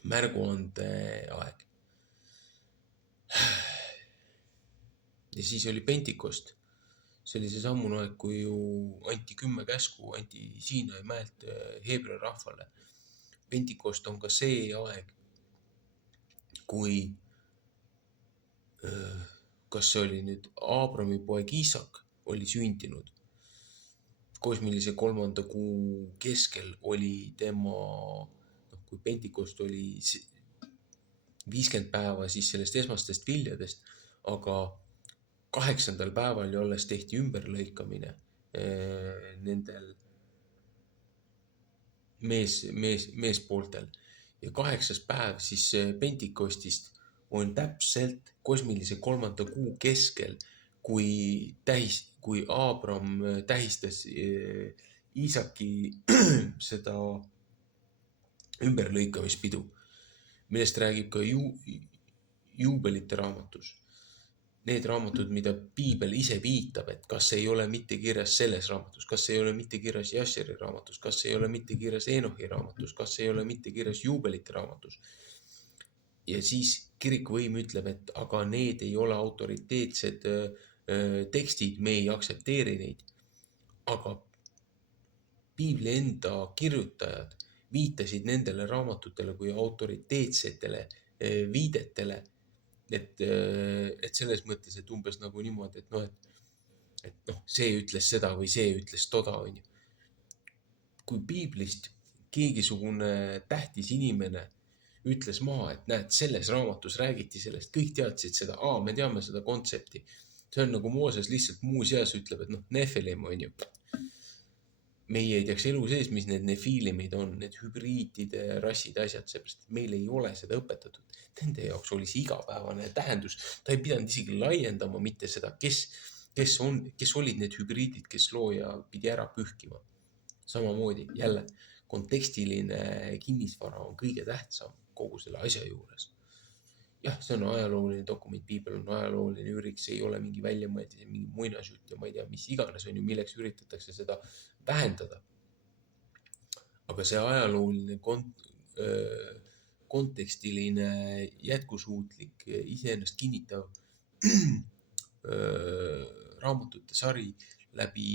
märguande aeg. Ja siis oli Pentikost. See oli see sammune aeg, kui ju anti 10 käsku, anti Siinai mäelt heebrea rahvale. Pentikost on ka see aeg, kui kas see oli nüüd Aabrami poeg Iisak oli sündinud, kosmilise 3. kuu keskel oli tema, kui Pentikost oli 50 päeva siis sellest esmastest viljadest, aga 8. päeval ju alles tehti ümberlõikamine nendel meespooltel. Ja 8. päev siis Pentikostist on täpselt kosmilise 3. kuu keskel, kui Aabram tähistas Iisaki seda ümberlõikamispidu, millest räägib ka juubelite raamatus. Need raamatud, mida piibel ise viitab, et kas ei ole mitte kirjas selles raamatus, kas ei ole mitte kirjas Jašeri raamatus, kas ei ole mitte kirjas Enohi raamatus, kas ei ole mitte kirjas juubelite raamatus. Ja siis kirikuvõim ütleb, et aga need ei ole autoriteetsed tekstid, me ei aktsepteeri neid. Aga piibli enda kirjutajad viitasid nendele raamatutele kui autoriteetsetele viidetele, et selles mõttes, et umbes nagu niimoodi, et see ütles seda või see ütles toda, on ju. Kui piiblist keegisugune tähtis inimene ütles et näed, selles raamatus räägiti sellest, kõik teadsid seda, me teame seda kontsepti. See on nagu Mooses lihtsalt muuseas ütleb, et Nefilim on ju. Meie ei teaks elu sees, mis need nefiilimid on, need hübriidide rassid, asjad, seepärast meil ei ole seda õpetatud. Nende jaoks oli see igapäevane tähendus. Ta ei pidanud isegi laiendama mitte seda, kes olid need hübriidid, kes looja pidi ära pühkima. Samamoodi jälle kontekstiline kinnisvara on kõige tähtsam kogu selle asja juures. Jah, see on ajalooline dokument, piibel on ajalooline ürik, see ei ole mingi väljamõeldis, mingi muinasjutt ja ma ei tea, mis iganes on ju, milleks üritatakse seda vähendada. Aga see ajalooline kontekstiline jätkusuutlik iseennast kinnitav raamatute sari läbi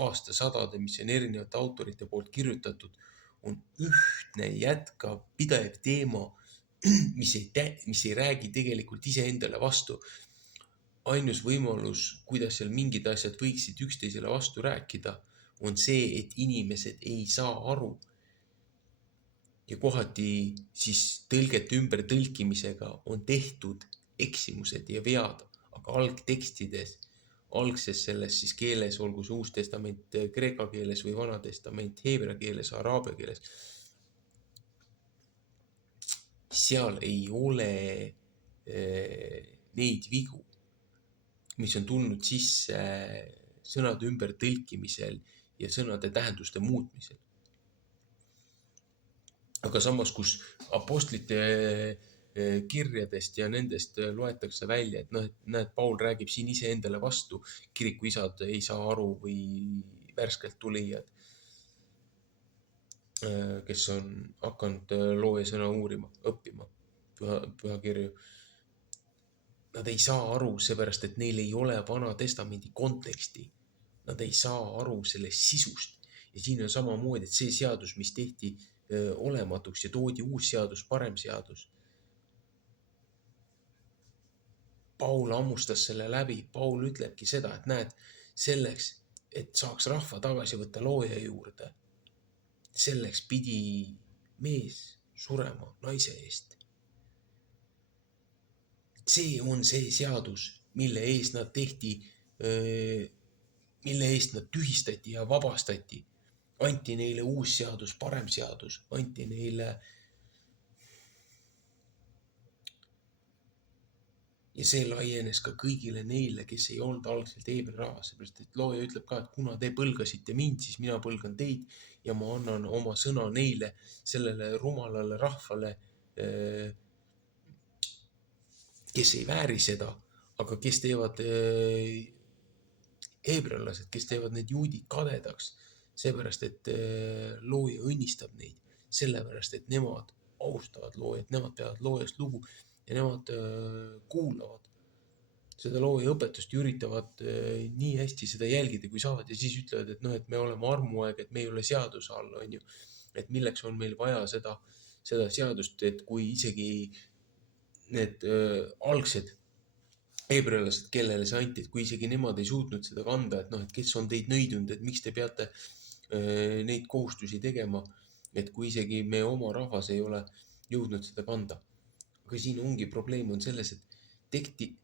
aastasadade, mis on erinevate autorite poolt kirjutatud, on ühtne, jätkav, pidev teema, mis ei räägi tegelikult iseendale vastu. Ainus võimalus, kuidas seal mingid asjad võiksid üksteisele vastu rääkida, on see, et inimesed ei saa aru. Ja kohati siis tõlgete ümber tõlkimisega on tehtud eksimused ja vead, aga algtekstides, algses selles siis keeles, olgu see Uus Testament kreeka keeles või Vana Testament heebrea keeles, araabia keeles, seal ei ole neid vigu, mis on tulnud sisse sõnade ümber tõlkimisel ja sõnade tähenduste muutmisel. Aga samas, kus apostlite kirjadest ja nendest loetakse välja, et näed, Paul räägib siin iseendale vastu, kirikuisad ei saa aru või värskelt tulijad, kes on hakanud looja sõna uurima, õppima pühakirju. Nad ei saa aru seepärast, et neil ei ole Vana Testamendi konteksti. Nad ei saa aru sellest sisust. Ja siin on samamoodi, et see seadus, mis tehti olematuks ja toodi uus seadus, parem seadus. Paul ammustas selle läbi. Paul ütlebki seda, et näed, selleks, et saaks rahva tagasi võtta looja juurde, selleks pidi mees surema naise eest. See on see seadus, mille eest nad tehti, mille eest nad tühistati ja vabastati. Anti neile uus seadus, parem seadus, anti neile. Ja see laienes ka kõigile neile, kes ei olnud algselt heebrea rahvas, seepärast et looja ütleb ka, et kuna te põlgasite mind, siis mina põlgan teid ja ma annan oma sõna neile, sellele rumalale rahvale, kes ei vääri seda, aga kes teevad heebrealased, kes teevad need juudid kadedaks, seepärast et looja õnnistab neid, sellepärast et nemad austavad loojat, nemad peavad loojast lugu ja nemad kuulavad seda looja õpetust ja üritavad nii hästi seda jälgida, kui saavad ja siis ütlevad, et me oleme armuaeg, et me ei ole seaduse all, on ju. Et milleks on meil vaja seda seadust, et kui isegi need algsed heebrealased, kellele see anti, et kui isegi nemad ei suutnud seda kanda, et noh, et kes on teid nõidunud, et miks te peate neid kohustusi tegema, et kui isegi me oma rahvas ei ole jõudnud seda kanda. Aga siin ongi probleem on selles, et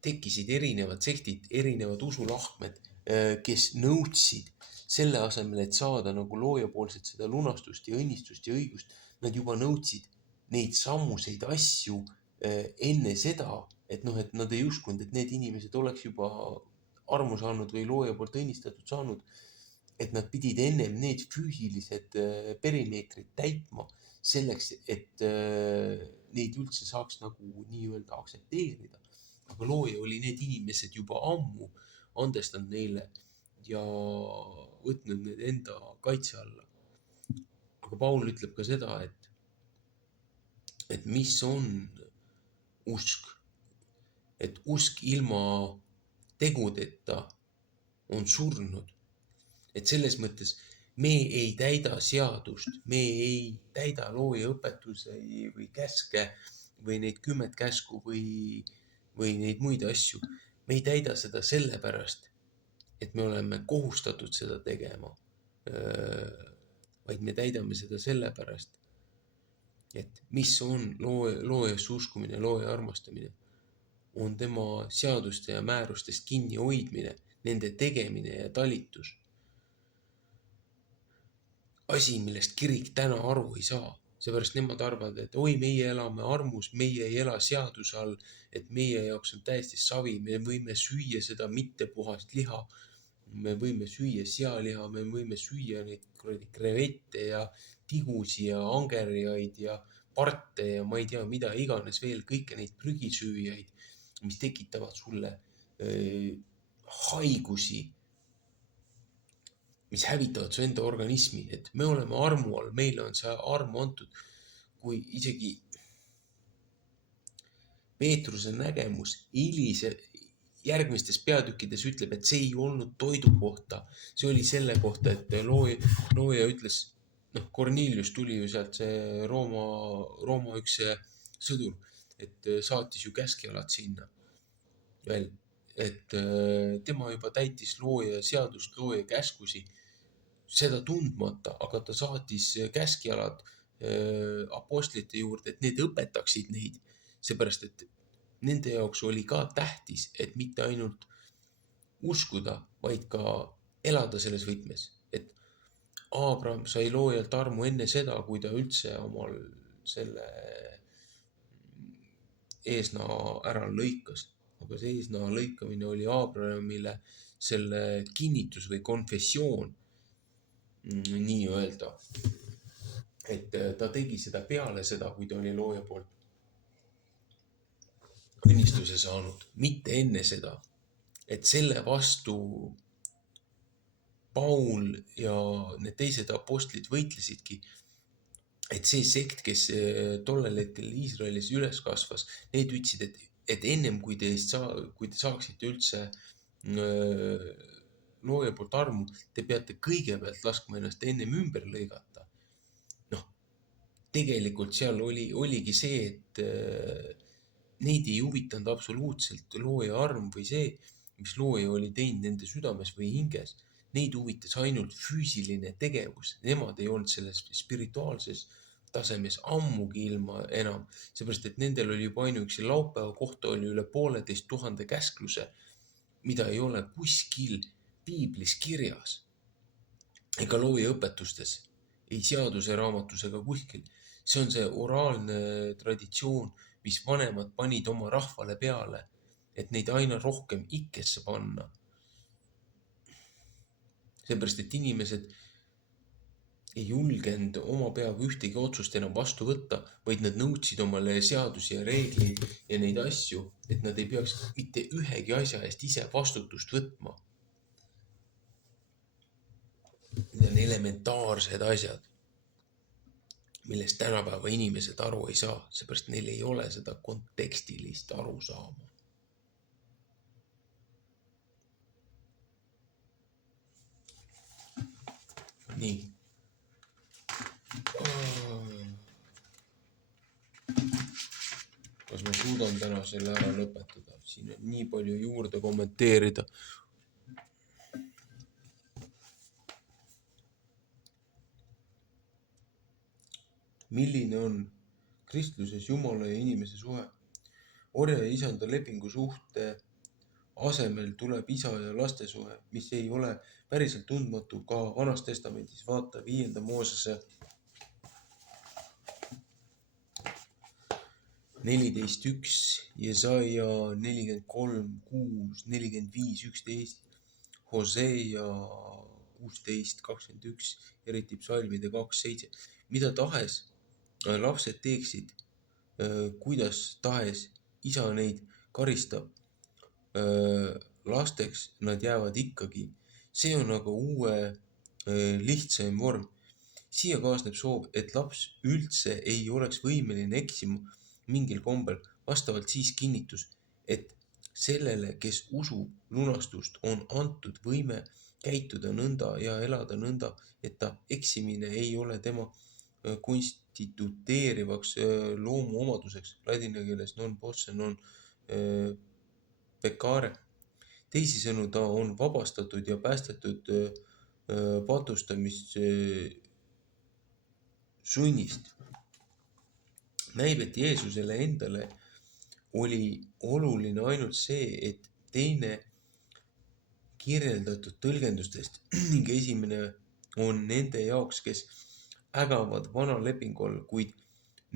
tekkisid erinevad sektid, erinevad usulahkmed, kes nõudsid selle asemel, et saada nagu loojapoolset seda lunastust ja õnnistust ja õigust, nad juba nõudsid neid sammuseid asju enne seda, et noh, et nad ei uskunud, et need inimesed oleks juba armu saanud või looja poolt õnnistatud saanud, et nad pidid ennem need füüsilised perimeetrid täitma selleks, et neid üldse saaks nagu nii-öelda aktsepteerida. Aga looja oli need inimesed juba ammu andestanud neile ja võtnud need enda kaitse alla. Aga Paul ütleb ka seda, et mis on usk. Et usk ilma tegudeta on surnud. Et selles mõttes me ei täida seadust, me ei täida looja õpetuse või käske või neid 10 käsku või neid muid asju. Me ei täida seda sellepärast, et me oleme kohustatud seda tegema, vaid me täidame seda sellepärast, et mis on loojasse uskumine, looja armastamine, on tema seaduste ja määrustest kinni hoidmine, nende tegemine ja talitus. Asi, millest kirik täna aru ei saa. Seepärast nemad arvavad, et oi, meie elame armus, meie ei ela seaduse all, et meie jaoks on täiesti savi, me võime süüa seda mittepuhast liha, me võime süüa sealiha, me võime süüa neid krevette ja tigusi ja angerjaid ja parte ja ma ei tea, mida iganes veel, kõike neid prügisüüjaid, mis tekitavad sulle haigusi, mis hävitavad su enda organismi, et me oleme armu all, meile on see armu antud, kui isegi Peetruse nägemus järgmistes peatükkides ütleb, et see ei olnud toidu kohta, see oli selle kohta, et looja ütles, noh, Kornilius tuli ju sealt see Rooma üks sõdur, et saatis ju käskjalad sinna veel, et tema juba täitis looja seadust, looja käskusi, seda tundmata, aga ta saatis käskjalad apostlite juurde, et need õpetaksid neid, seepärast, et nende jaoks oli ka tähtis, et mitte ainult uskuda, vaid ka elada selles võtmes, et Abraham sai loojalt armu enne seda, kui ta üldse omal selle eesnaa ära lõikas. Aga see eesnaa lõikamine oli Abrahamile selle kinnitus või konfessioon, nii-öelda, et ta tegi seda peale seda, kui ta oli looja poolt õnnistuse saanud, mitte enne seda, et selle vastu Paul ja need teised apostlid võitlesidki, et see sekt, kes tollel hetkel Iisraelis üles kasvas, need ütlesid, et ennem kui te saaksite üldse looja poolt armu, te peate kõigepealt laskma ennast ennem ümber lõigata. Noh, tegelikult seal oligi see, et neid ei huvitanud absoluutselt looja arm või see, mis looja oli teinud nende südames või hinges. Neid huvitas ainult füüsiline tegevus. Nemad ei olnud selles spirituaalses tasemes ammugi ilma enam, seepärast, et nendel oli juba ainuüksi laupäeva kohta oli üle 1500 käskluse, mida ei ole kuskil piiblis kirjas ega looja õpetustes, ei seaduse raamatus ega kuskil. See on see oraalne traditsioon, mis vanemad panid oma rahvale peale, et neid aina rohkem ikkesse panna. Seepärast, et inimesed ei julgenud oma peaga ühtegi otsust enam vastu võtta, vaid nad nõudsid omale seadusi ja reegleid ja neid asju, et nad ei peaks mitte ühegi asja eest ise vastutust võtma. Need on elementaarsed asjad, millest tänapäeva inimesed aru ei saa, seepärast neil ei ole seda kontekstilist arusaama. Nii. Kas ma suudan suudan täna selle ära lõpetada. Siin on nii palju juurde kommenteerida. Milline on kristluses Jumala ja inimese suhe? Orja ja isanda lepingu suhte asemel tuleb isa ja laste suhe, mis ei ole päriselt tundmatu ka Vanas Testamendis. Vaata 5. Moosese 14.1, Jesaja 43.6, 45.11, Hosea 16.21, eriti psalmide 2.7. Mida tahes lapsed teeksid, kuidas tahes isa neid karistab, lasteks nad jäävad ikkagi. See on aga uue lihtsaim vorm. Siia kaasneb soov, et laps üldse ei oleks võimeline eksima mingil kombel, vastavalt siis kinnitus, et sellele, kes usub lunastust, on antud võime käituda nõnda ja elada nõnda, et ta eksimine ei ole tema konstituteerivaks loomuomaduseks, ladina keeles non posse non peccare. Teisisõnu, ta on vabastatud ja päästetud patustamis sunnist. Näib, et Jeesusele endale oli oluline ainult see, et teine kirjeldatud tõlgendustest ning esimene on nende jaoks, kes ägavad vana lepingu all, kuid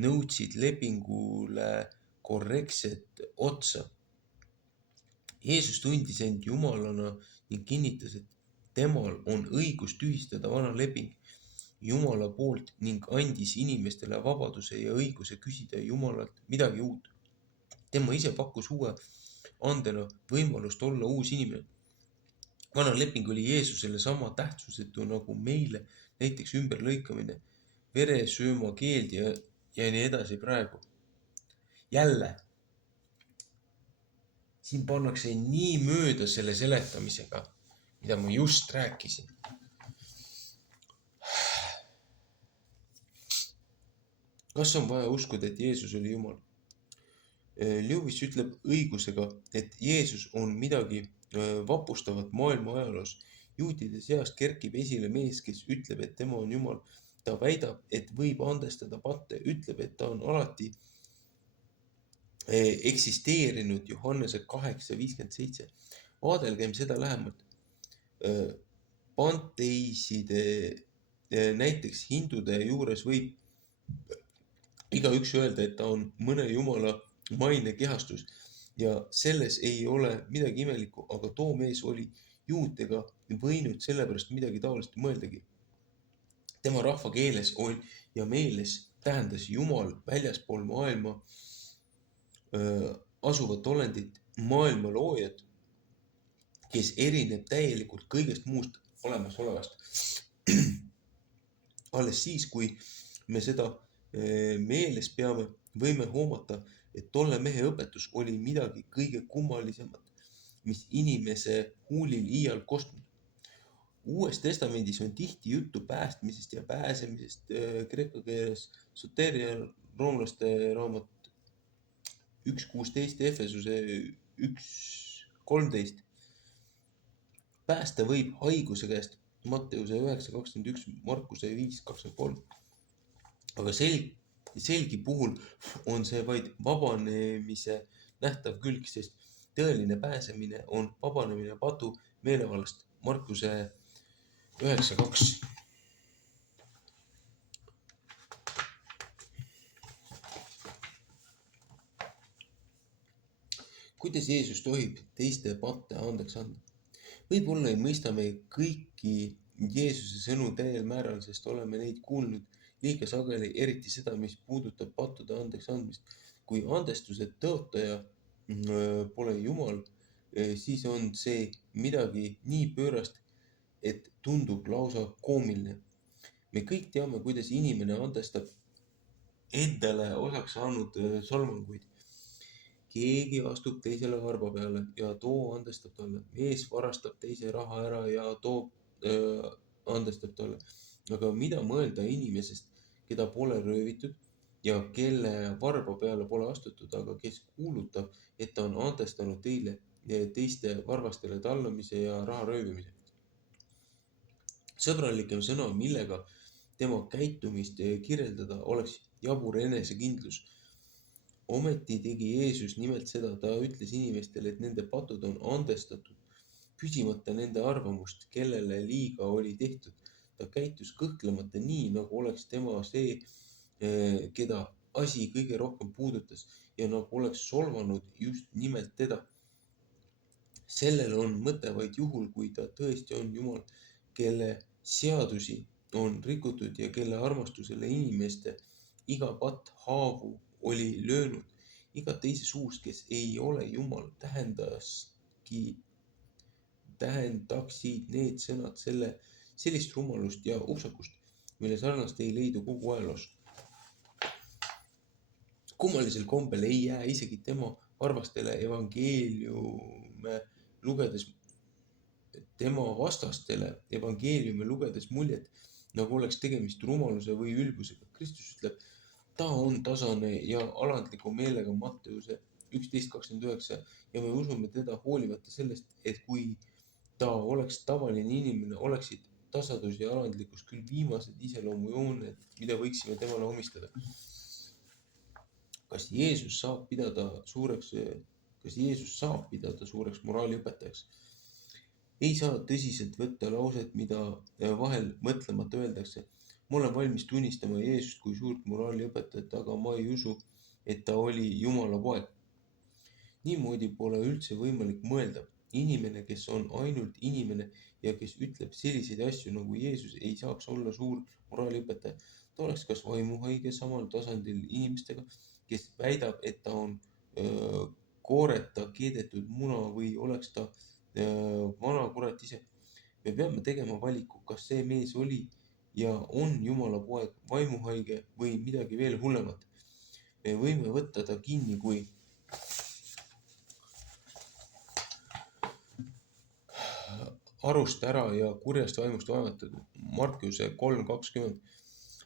nõudsid lepingule korrektset otsa. Jeesus tundis end Jumalana ning kinnitas, et temal on õigus tühistada vana leping Jumala poolt ning andis inimestele vabaduse ja õiguse küsida Jumalalt midagi uut. Tema ise pakkus uue andena võimalust olla uus inimene. Vana leping oli Jeesusele sama tähtsusetu nagu meile, näiteks ümberlõikamine, veresööma keeld ja nii edasi praegu. Jälle, siin pannakse nii mööda selle seletamisega, mida ma just rääkisin. Kas on vaja uskuda, et Jeesus oli Jumal? Lewis ütleb õigusega, et Jeesus on midagi vapustavat maailma ajaloos. Juutide seast kerkib esile mees, kes ütleb, et tema on Jumal. Ta väidab, et võib andestada patte, ütleb, et ta on alati eksisteerinud, Johannese 8.57. Vaadelgem seda lähemalt. Panteiside, näiteks hindude juures võib igaüks öelda, et ta on mõne jumala maine kehastus ja selles ei ole midagi imelikku, aga too mees oli juut ega võinud sellepärast midagi taolist mõeldagi. Tema rahva keeles ja meeles tähendas Jumal väljaspool maailma asuvat olendit, maailma loojat, kes erineb täielikult kõigest muust olemasolevast. Alles siis, kui me seda meeles peame, võime hoomata, et tolle mehe õpetus oli midagi kõige kummalisemat, mis inimese huulil iial kostnud. Uues testamendis on tihti juttu päästmisest ja pääsemisest, kreeka keeles soteria, roomlaste raamat 1.16, Efesuse 1.13. Päästa võib haiguse käest, Matteuse 9.21, Markuse 5.23. Aga selgi puhul on see vaid vabanemise nähtav külg, sest tõeline pääsemine on vabanemine patu meelevallast. Markuse 9.2. Kuidas Jeesus tohib teiste patte andeks anda? Võib-olla ei mõista me kõiki Jeesuse sõnu täiel määral, sest oleme neid kuulnud liiga sageli, eriti seda, mis puudutab pattude andeks andmist. Kui andestuse tõotaja pole Jumal, siis on see midagi nii pöörast, et tundub lausa koomiline. Me kõik teame, kuidas inimene andestab endale osaks saanud solvanguid. Keegi astub teisele harba peale ja too andestab talle. Mees varastab teise raha ära ja too andestab talle. Aga mida mõelda inimesest, keda pole röövitud, ja kelle varba peale pole astutud, aga kes kuulutab, et ta on andestanud teile teiste varvastele tallamise ja raha röövimise. Sõbralikem sõna, millega tema käitumist kirjeldada, oleks jabur enesekindlus. Ometi tegi Jeesus nimelt seda, ta ütles inimestele, et nende patud on andestatud, küsimata nende arvamust, kellele liiga oli tehtud. Ta käitus kõhklemata nii, nagu oleks tema see, keda asi kõige rohkem puudutas ja nagu oleks solvanud just nimelt teda. Sellel on mõte vaid juhul, kui ta tõesti on Jumal, kelle seadusi on rikutud ja kelle armastusele inimeste iga patt haavu oli löönud. Iga teise suust, kes ei ole Jumal, tähendaksid need sõnad sellist rumalust ja upsakust, mille sarnast ei leidu kogu ajaloos. Kummalisel kombel ei jää isegi tema varvastele evangeeliume lugedes muljet, nagu oleks tegemist rumaluse või ülbusega. Kristus ütleb, ta on tasane ja alandliku meelega Matteuse 11.29 ja me usume teda hoolimata sellest, et kui ta oleks tavaline inimene, oleksid tasadus ja alandlikkus küll viimased iseloomujooned, mida võiksime temale omistada. Kas Jeesus saab pidada suureks moraaliõpetajaks? Ei saa tõsiselt võtta lauset, mida vahel mõtlemata öeldakse. Ma olen valmis tunnistama Jeesust kui suurt moraaliõpetajat, aga ma ei usu, et ta oli Jumala poeg. Niimoodi pole üldse võimalik mõelda. Inimene, kes on ainult inimene ja kes ütleb selliseid asju nagu Jeesus, ei saaks olla suur moraaliõpetaja. Ta oleks kas vaimuhaige samal tasandil inimestega, kes väidab, et ta on kooreta keedetud muna või oleks ta vana kurat ise. Me peame tegema valiku, kas see mees oli ja on Jumala poeg, vaimuhaige või midagi veel hullemat. Me võime võtta ta kinni kui arust ära ja kurjast vaimust vaevatud. Markuse 3.20.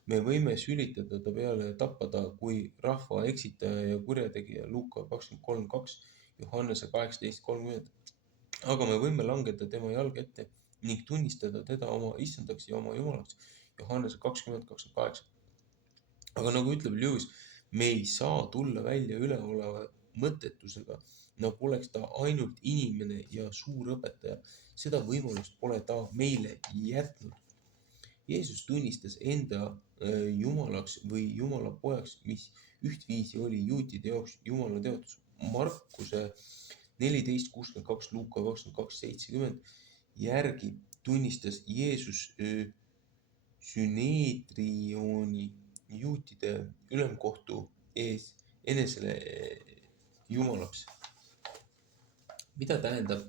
Me võime sülitada ta peale ja tappa ta kui rahva eksitaja ja kurjategija. Luuka 23.2, Johannese 18.30. Aga me võime langeda tema jalga ette ning tunnistada teda oma issandaks ja oma jumalaks. Johannese 20.28. Aga nagu ütleb Lewis, me ei saa tulla välja üleoleva mõttetusega, nagu oleks ta ainult inimene ja suur õpetaja. Seda võimalust pole ta meile jätnud. Jeesus tunnistas enda jumalaks või jumala pojaks, mis ühtviisi oli juutide jaoks jumala teotus. Markuse 14.62, Luuka 22.70 järgi tunnistas Jeesus Süneedrioni juutide ülemkohtu ees enesele jumalaks. Mida tähendab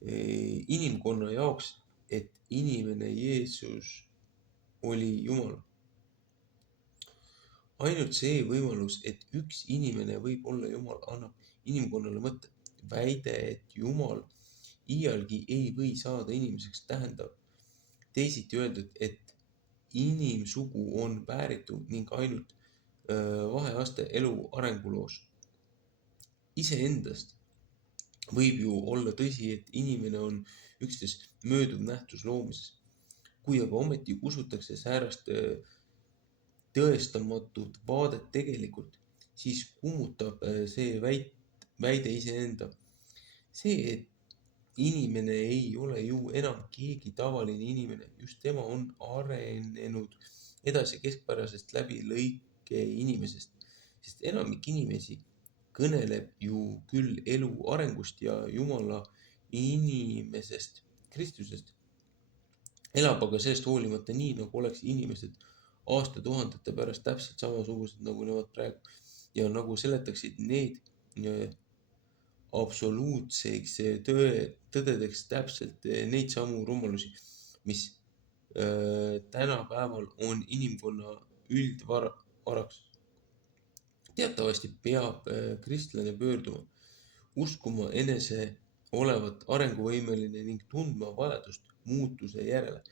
inimkonna jaoks, et inimene Jeesus oli Jumal? Ainult see võimalus, et üks inimene võib olla Jumal, annab inimkonnale mõtte. Väide, et Jumal iialgi ei või saada inimeseks, tähendab teisiti öeldud, et inimsugu on vääritu ning ainult vaheaste elu arenguloos. Iseendast võib ju olla tõsi, et inimene on üksnes mööduv nähtus loomises. Kui aga ometi usutakse säärast tõestamatut vaadet tegelikult, siis kummutab see väide iseenda. See, et inimene ei ole ju enam keegi tavaline inimene, just tema on arenenud edasi keskpärasest läbi lõike inimesest, sest enamik inimesi kõneleb ju küll elu arengust ja Jumala inimesest, Kristusest, elab aga sellest hoolimata nii, nagu oleks inimesed aastatuhandete pärast täpselt samasugused nagu nemad praegu ja nagu seletaksid need absoluutseks tõdedeks täpselt neid samu rumalusi, mis tänapäeval on inimkonna üldvaraks. Teatavasti peab kristlane pöörduma, uskuma enese olevat arenguvõimeline ning tundma vajadust muutuse järele.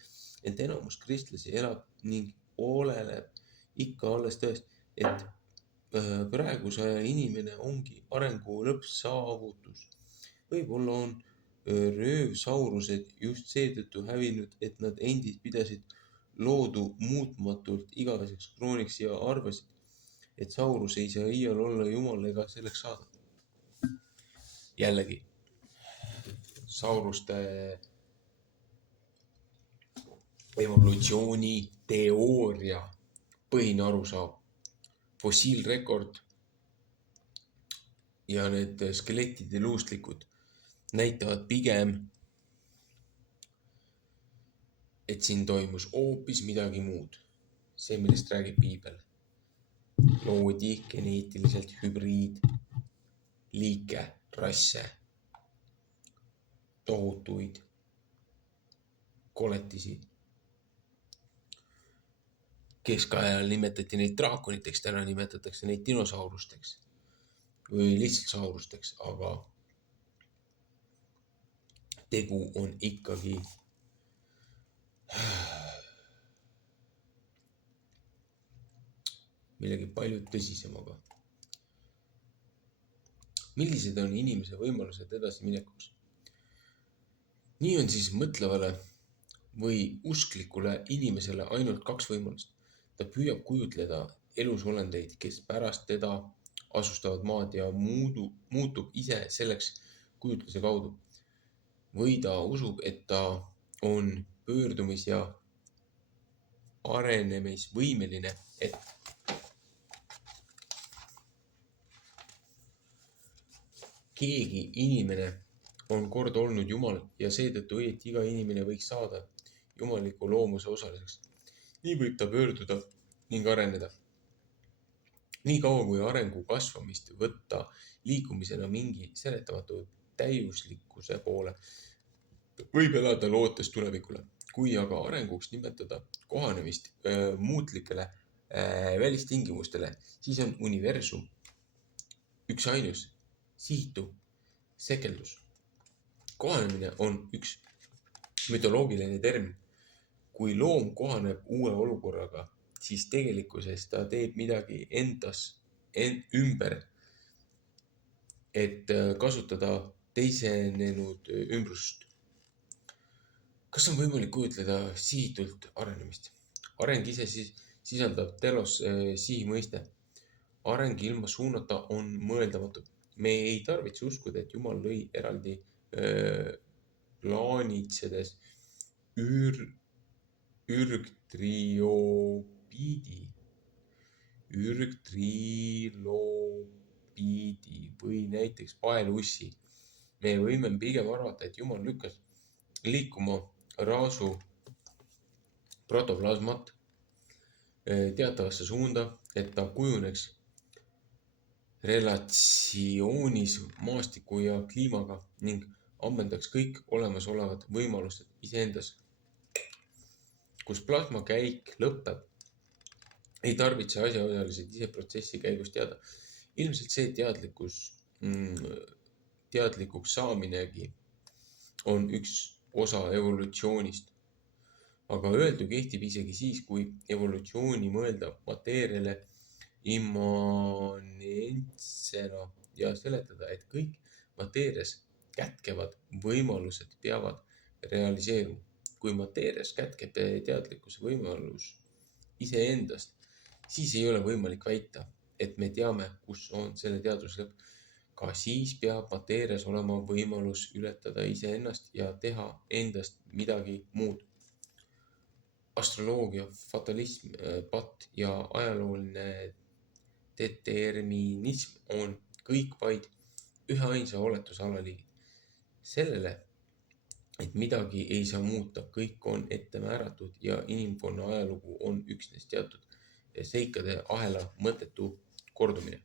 Ent enamus kristlasi elab ning oleleb ikka alles tõest, et praeguse aja inimene ongi arengu lõppsaavutus. Võib-olla on röövsaurused just seetõttu hävinud, et nad endid pidasid loodu muutmatult igaveseks krooniks ja arvasid, et saurus ei saa iial olla jumal ega selleks saada. Jällegi, sauruste evolutsiooni teooria põhine arusaam, fossiilrekord ja need skelettide luustlikud näitavad pigem, et siin toimus hoopis midagi muud. See, millest räägib piibel. Loodi geneetiliselt hübriid, liike, rasse, tohutuid koletisi. Keskajal nimetati neid draakoniteks, täna nimetatakse neid dinosaurusteks või lihtsalt saurusteks, aga tegu on ikkagi millegi palju tõsisemaga. Millised on inimese võimalused edasiminekuks? Nii on siis mõtlevale või usklikule inimesele ainult 2 võimalust. Ta püüab kujutleda elusolendeid, kes pärast teda asustavad maad ja muutub ise selleks kujutluse kaudu. Või ta usub, et ta on pöördumis- ja arenemisvõimeline, et keegi inimene on kord olnud Jumal ja seetõttu õieti iga inimene võiks saada jumaliku loomuse osaliseks. Nii võib ta pöörduda ning areneda. Nii kaua kui arengu kasvamist võtta liikumisena mingi seletamatu täiuslikkuse poole, võib elada lootes tulevikule. Kui aga arenguks nimetada kohanemist muutlikele välistingimustele, siis on universum üks ainus sihitu sekeldus. Kohanemine on üks mütoloogiline termin. Kui loom kohaneb uue olukorraga, siis tegelikkuses ta teeb midagi ümber, et kasutada teisenenud ümbrust. Kas on võimalik kujutleda sihitult arenemist? Areng ise sisaldab telos sihimõiste. Areng ilma suunata on mõeldamatu. Me ei tarvitse uskuda, et Jumal lõi eraldi plaanitsedes ürgtrilobiidi või näiteks paelussi. Me võime pigem arvata, et Jumal lükkas liikuma raasu protoplasmat teatavasse suunda, et ta kujuneks relatsioonis maastiku ja kliimaga ning ammendaks kõik olemasolevad võimalused iseendas. Kus plasma käik lõpeb, ei tarvitse asjaosalised ise protsessi käigus teada. Ilmselt see teadlikuks saaminegi on üks osa evolutsioonist. Aga öeldu kehtib isegi siis, kui evolutsiooni mõelda mateeriale immanentsena ja seletada, et kõik mateerias kätkevad võimalused peavad realiseeruma. Kui mateerias kätkeb teadlikkuse võimalus iseendast, siis ei ole võimalik väita, et me teame, kus on selle teaduse lõpp. Ka siis peab mateerias olema võimalus ületada iseennast ja teha endast midagi muud. Astroloogia, fatalism, patt ja ajalooline determinism on kõik vaid üheainsa oletuse alaliigid. Sellele, et midagi ei saa muuta, kõik on ette määratud ja inimkonna ajalugu on üksnes teatud seikade ahela mõttetu kordumine.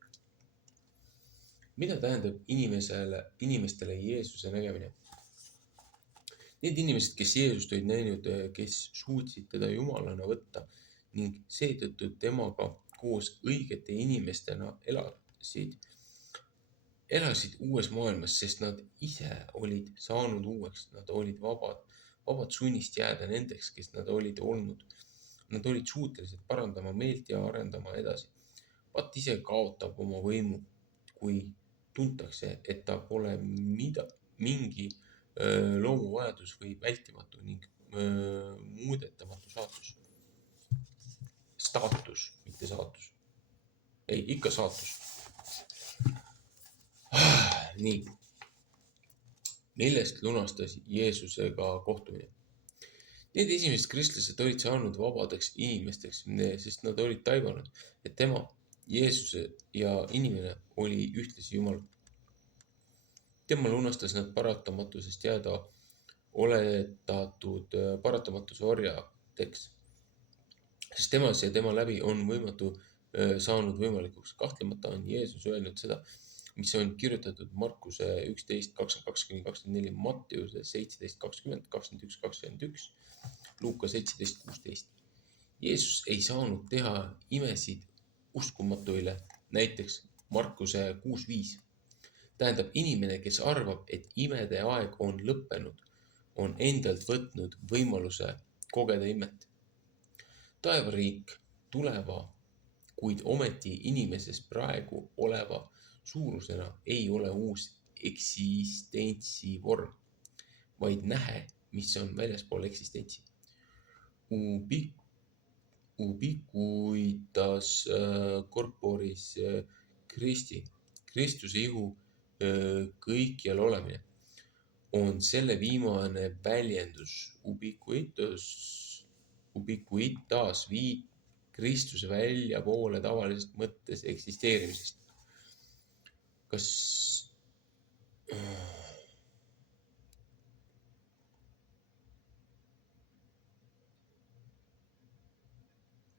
Mida tähendab inimestele Jeesuse nägemine? Need inimesed, kes Jeesust olid näinud, kes suutsid teda jumalana võtta ning seetõttu temaga koos õigete inimestena elasid uues maailmas, sest nad ise olid saanud uueks, nad olid vabad sunnist jääda nendeks, kes nad olid olnud. Nad olid suutelised parandama meelt ja arendama edasi. patt ise kaotab oma võimu, kui tuntakse, et ta pole mingi loomuvajadus või vältimatu ning muudetamatu staatus, mitte saatus. Ei, ikka saatus. Nii. Millest lunastas Jeesusega kohtumine? Need esimesed kristlased olid saanud vabadeks inimesteks, sest nad olid taibanud, et tema, Jeesuse ja inimene oli ühtlasi Jumal. Tema lunastas nad paratamatusest jääda oletatud paratamatuse orjadeks, sest temas ja tema läbi on võimatu saanud võimalikuks. Kahtlemata on Jeesus öelnud seda, mis on kirjutatud Markuse 11:22-24, Matteuse 17:20, 21:21, Luuka 17:16. Jeesus ei saanud teha imesid uskumatuile, näiteks Markuse 6:5. Tähendab, inimene, kes arvab, et imede aeg on lõppenud, on endalt võtnud võimaluse kogeda imet. Taevariik tuleva, kuid ometi inimeses praegu oleva suurusena ei ole uus eksistentsivorm, vaid nähe, mis on väljaspool eksistentsi. Ubiquitas corporis Christi, Kristuse ihu kõikjal olemine, on selle viimane väljendus. Ubiquitas viib Kristuse väljapoole tavalisest mõttes eksisteerimisest. Kas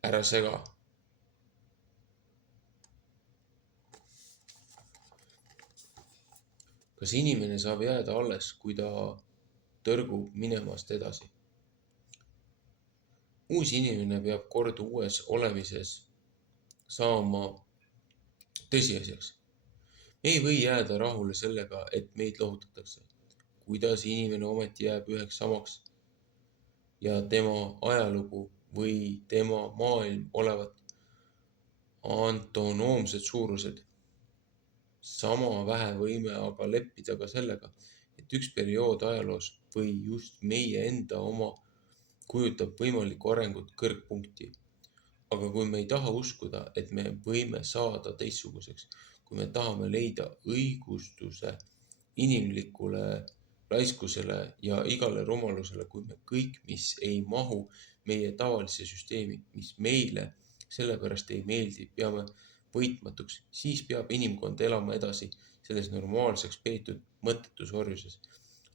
ära sega. Kas inimene saab jääda alles, kui ta tõrgub minemast edasi? Uus inimene peab kord uues olemises saama tõsiasjaks. Me ei või jääda rahule sellega, et meid lohutatakse. Kuidas inimene ometi jääb üheks samaks ja tema ajalugu või tema maailm olevat antonoomsed suurused. Sama vähe võime aga leppida ka sellega, et üks periood ajaloos või just meie enda oma kujutab võimalikku arengut kõrgpunkti. Aga kui me ei taha uskuda, et me võime saada teistsuguseks, kui me tahame leida õigustuse inimlikule laiskusele ja igale rumalusele, kui me kõik, mis ei mahu meie tavalisse süsteemi, mis meile sellepärast ei meeldi, peame võitmatuks, siis peab inimkond elama edasi selles normaalseks peetud mõttetus orjuses.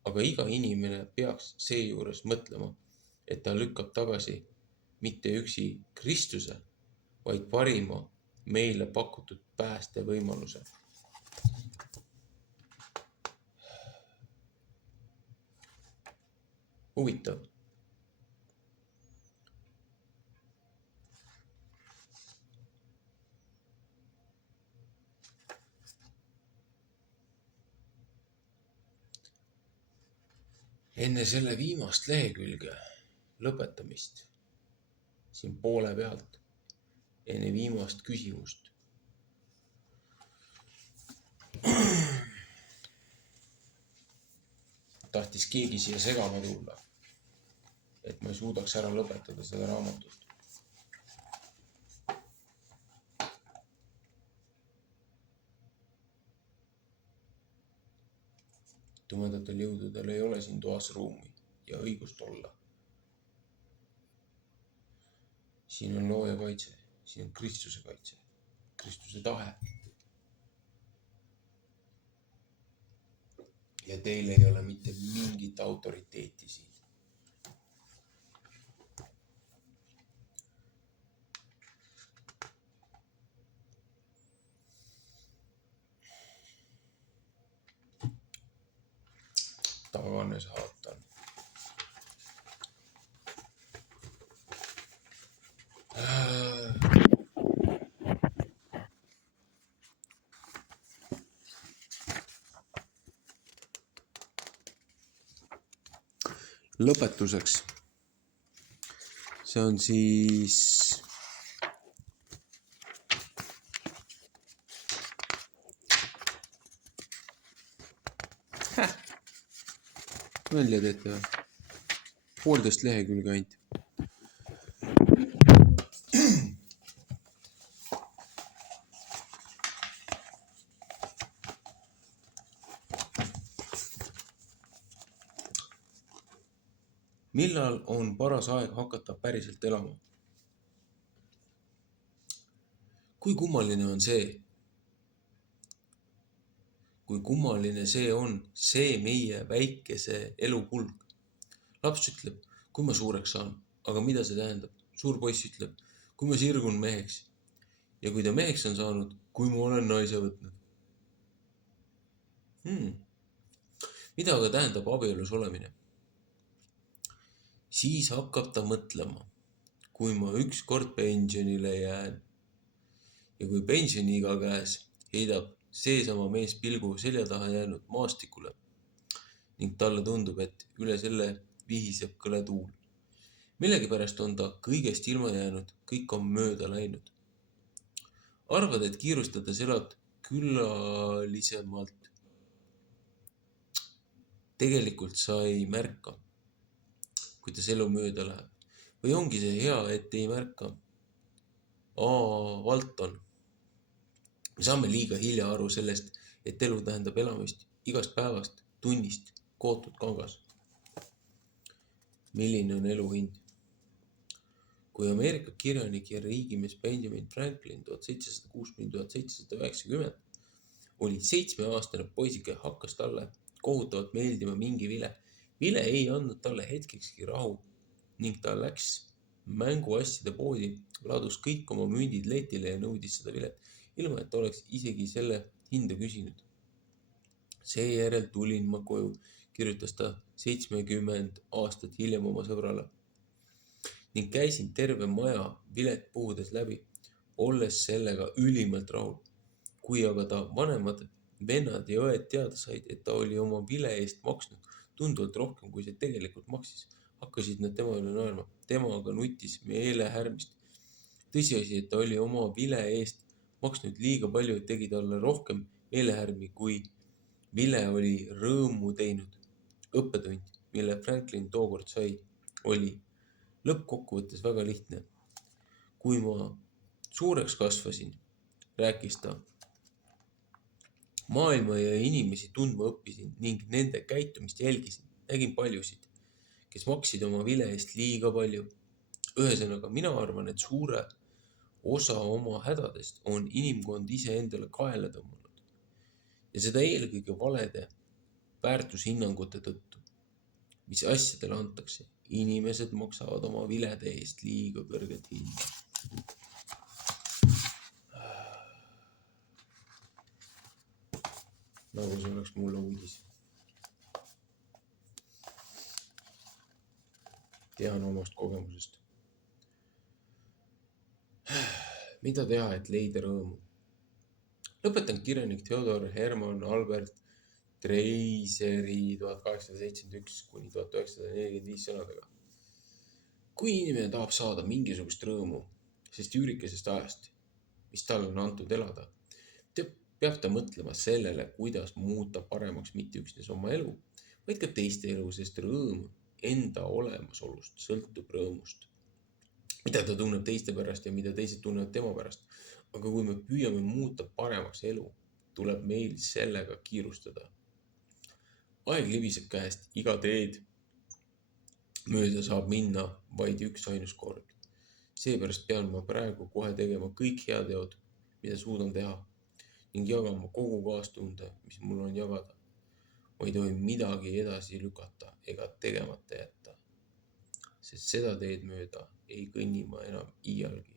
Aga iga inimene peaks seejuures mõtlema, et ta lükkab tagasi mitte üksi Kristuse, vaid parima meile pakutud päästevõimaluse. Huvitav. Enne selle viimast lehekülge lõpetamist, siin poole pealt, enne viimast küsimust, tahtis keegi siia segama tulla, et ma ei suudaks ära lõpetada seda raamatut. Tumedatel jõududel ei ole siin toas ruumi ja õigust olla. Siin on looja kaitse, siin on Kristuse kaitse, Kristuse tahe. Ja teil ei ole mitte mingit autoriteeti siin. Tagane saatan. Lõpetuseks. See on siis Välja teete või? 1,5 lehekülge ainult. Millal on paras aeg hakata päriselt elama? Kui kummaline on see? Kui kummaline see on, see meie väikese elu kulg. Laps ütleb, kui ma suureks saan, aga mida see tähendab? Suur poiss ütleb, kui ma sirgun meheks. Ja kui ta meheks on saanud, kui ma olen naise võtnud. Mida aga tähendab abielus olemine? Siis hakkab ta mõtlema, kui ma ükskord pensionile jään. Ja kui pensioniiga käes, heidab seesama mees pilgu selja taha jäänud maastikule ning talle tundub, et üle selle vihiseb kõletuul. Millegipärast on ta kõigest ilma jäänud, kõik on mööda läinud. Arvad, et kiirustades elad küllalisemalt. Tegelikult sa ei märka, kuidas elu mööda läheb. Või ongi see hea, et ei märka? Valton. Me saame liiga hilja aru sellest, et elu tähendab elamist igast päevast, tunnist, kootud kangas. Milline on elu hind? Kui Ameerika kirjanik ja riigimees Benjamin Franklin 1760–1790 oli 7-aastane poisike, hakkas talle kohutavalt meeldima mingi vile. Vile ei andnud talle hetkekski rahu ning ta läks mänguasjade poodi, ladus kõik oma mündid letile ja nõudis seda vilet, ilma et oleks isegi selle hinda küsinud. Seejärel tulin ma koju, kirjutas ta 70 aastat hiljem oma sõbrale ning käisin terve maja vilet puhudes läbi, olles sellega ülimalt rahul. Kui aga ta vanemad vennad ja õed teada said, et ta oli oma vile eest maksnud tunduvalt rohkem, kui see tegelikult maksis, hakkasid nad tema üle naerma. Tema aga nutis meelehärmist. Tõsiasi, et ta oli oma vile eest maksnud liiga palju, tegi talle rohkem meelehärmi, kui vile oli rõõmu teinud. Õppetund, mille Franklin tookord sai, oli lõppkokkuvõttes väga lihtne. Kui ma suureks kasvasin, rääkis ta, maailma ja inimesi tundma õppisin ning nende käitumist jälgisin. Nägin paljusid, kes maksid oma vile eest liiga palju. Ühesõnaga, mina arvan, et suure osa oma hädadest on inimkond ise endale kaela tõmmanud. Ja seda eelkõige valede väärtushinnangute tõttu, mis asjadele antakse. Inimesed maksavad oma vilede eest liiga kõrget hinda. Nagu see oleks mulle uudis. Tean omast kogemusest. Mida teha, et leida rõõmu? Lõpetan kirjanik Theodor Hermann Albert Dreiseri 1871–1945 sõnadega. Kui inimene tahab saada mingisugust rõõmu, sest üürikesest ajast, mis talle on antud elada, peab ta mõtlema sellele, kuidas muuta paremaks mitte üksnes oma elu, vaid ka teiste elu, sest rõõm enda olemasolust sõltub rõõmust. Mida ta tunneb teiste pärast ja mida teised tunnevad tema pärast. Aga kui me püüame muuta paremaks elu, tuleb meil sellega kiirustada. Aeg libiseb käest, iga teed mööda saab minna vaid üks ainus kord. Seepärast pean ma praegu kohe tegema kõik heateod, mida suudan teha ning jagama kogu kaastunde, mis mul on jagada. Ma ei tohi midagi edasi lükata ega tegemata jätta, sest seda teed mööda ei kõnni ma enam iialgi.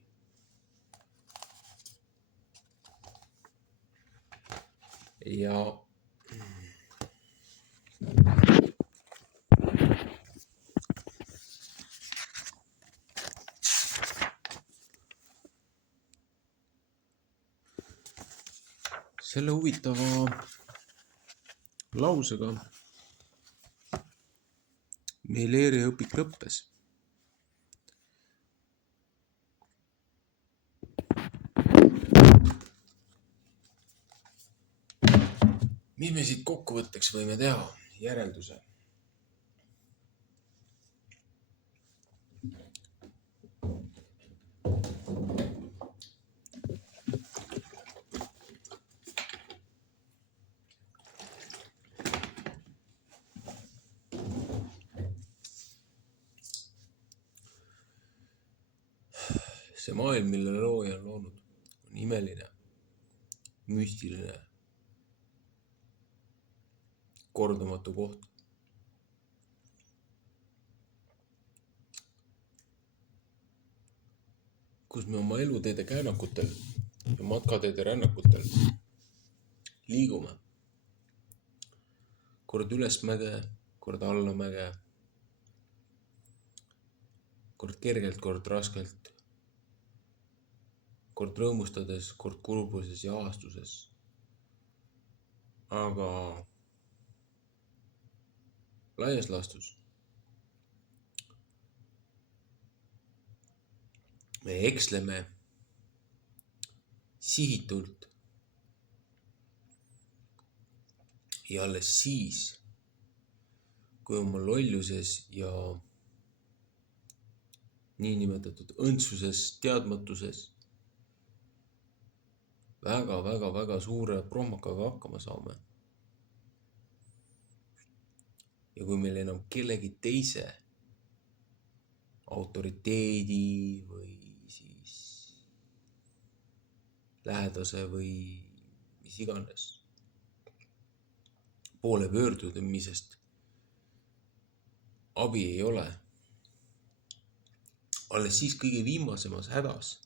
Ja selle huvitava lausega meil eriõpik lõppes. mis me siit kokkuvõtteks võime teha? Järelduse. See maailm, mille looja on loonud, on imeline, müstiline, kordamatu koht. Kus me oma eluteede käänakutel ja matkateede rännakutel liigume. Kord üles mäge, kord alla mäge. Kord kergelt, kord raskelt. Kord rõõmustades, kord kurbuses ja aastuses. Aga laias laastus me eksleme sihitult ja alles siis, kui oma lolluses ja niinimetatud õndsuses, teadmatuses väga suure prohmakaga hakkama saame. Ja kui meil enam kellegi teise autoriteedi või siis lähedase või mis iganes poole pöördumisest abi ei ole, alles siis kõige viimasemas hädas,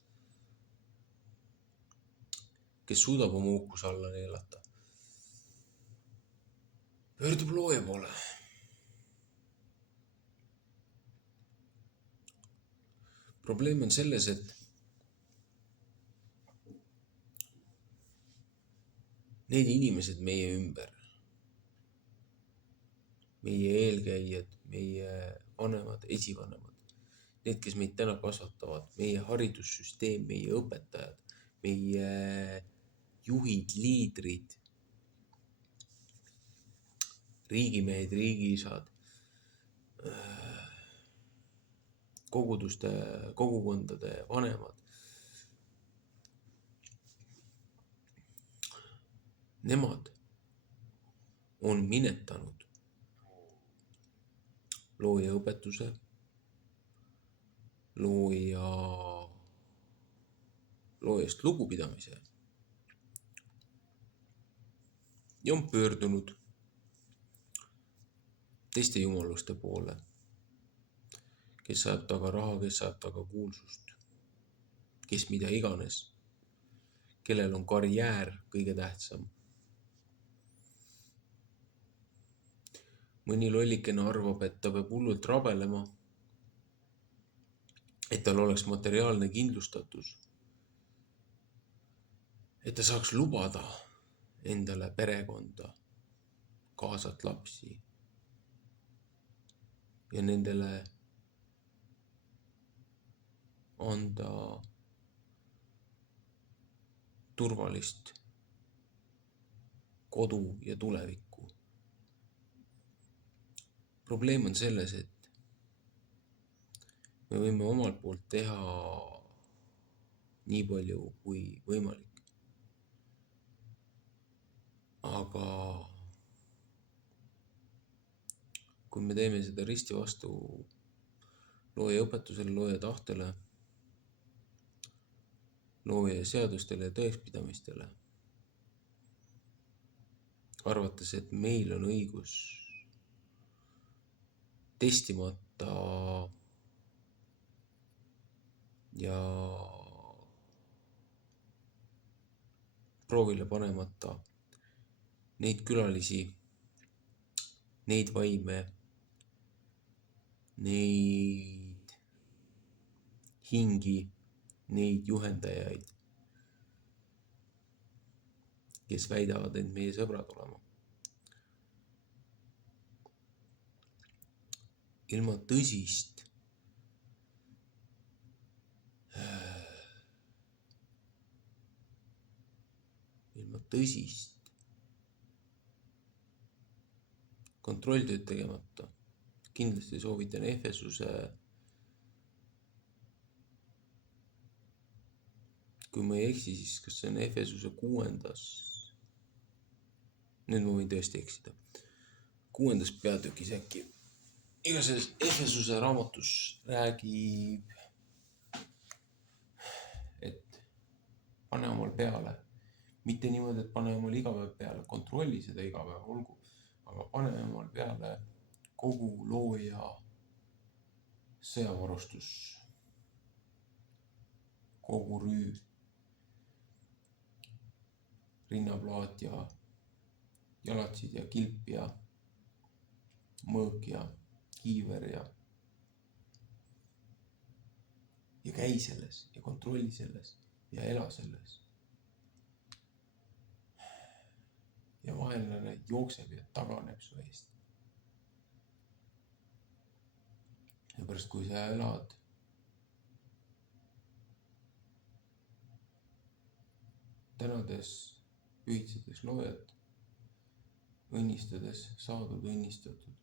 kes suudab oma uhkuse alla neelata, pöördub looja poole. Probleem on selles, et need inimesed meie ümber, meie eelkäijad, meie vanemad, esivanemad, need, kes meid täna kasvatavad, meie haridussüsteem, meie õpetajad, meie juhid, liidrid, riigimehed, riigiisad, kogukondade vanemad. Nemad on minetanud looja õpetuse, loojast lugupidamise ja on pöördunud teiste jumaluste poole, kes saab taga raha, kes saab taga kuulsust, kes mida iganes, kellel on karjäär kõige tähtsam. Mõni lollikene arvab, et ta peab hullult rabelema, et tal oleks materiaalne kindlustatus, et ta saaks lubada endale perekonda, kaasat lapsi ja nendele anda turvalist kodu ja tulevikku. Probleem on selles, et me võime omalt poolt teha nii palju kui võimalik. Aga kui me teeme seda risti vastu looja õpetusele, looja tahtele, looja seadustele ja tõekspidamistele, arvates, et meil on õigus testimata ja proovile panemata neid külalisi, neid vaime, neid hingi, neid juhendajaid, kes väidavad end meie sõbrad olema. Ilma tõsist kontrolltööd tegemata. Kindlasti soovitan Efesuse, kui ma ei eksi, siis kas see on Efesuse 6. Nüüd ma võin tõesti eksida. 6. peatükis äkki. Igatahes Efesuse raamatus räägib, et pane omal peale. Mitte niimoodi, et pane omal iga päev peale, kontrolli seda iga päev, olgu. Aga pane omal peale kogu looja sõjavarustus, kogu rüü, rinnaplaat ja jalatsid ja kilp ja mõõk ja kiiver ja käi selles ja kontrolli selles ja ela selles. Ja vaenlane jookseb ja taganeb su eest. Ja pärast, kui sa elad tänades, pühitsedes loojat, õnnistades saadud õnnistatud,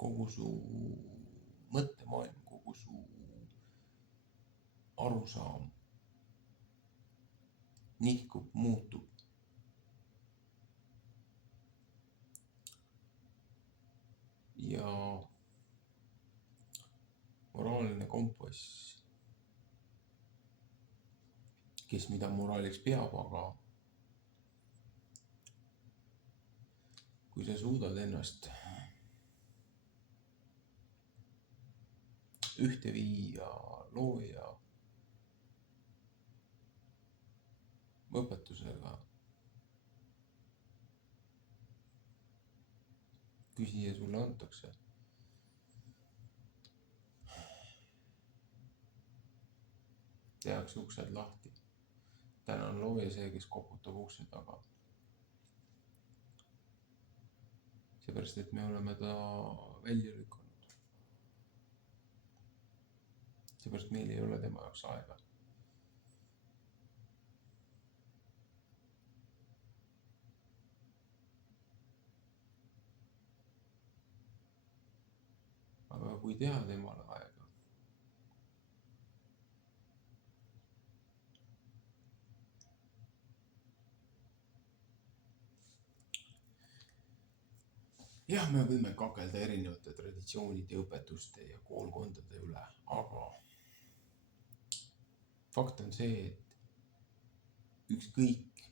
kogu su mõttemaailm, kogu su arusaam nihkub, muutub. Ja moraalne kompass, kes mida moraaliks peab, aga kui sa suudad ennast ühte viia looja õpetusega, küsija sulle antakse, tehakse uksed lahti. Täna on looja see, kes koputab ukse taga. Seepärast, et me oleme ta välja lükanud. Seepärast meil ei ole tema jaoks aega. Aga kui teha temale aega, jah, me võime kakelda erinevate traditsioonide, õpetuste ja koolkondade üle, aga fakt on see, et ükskõik,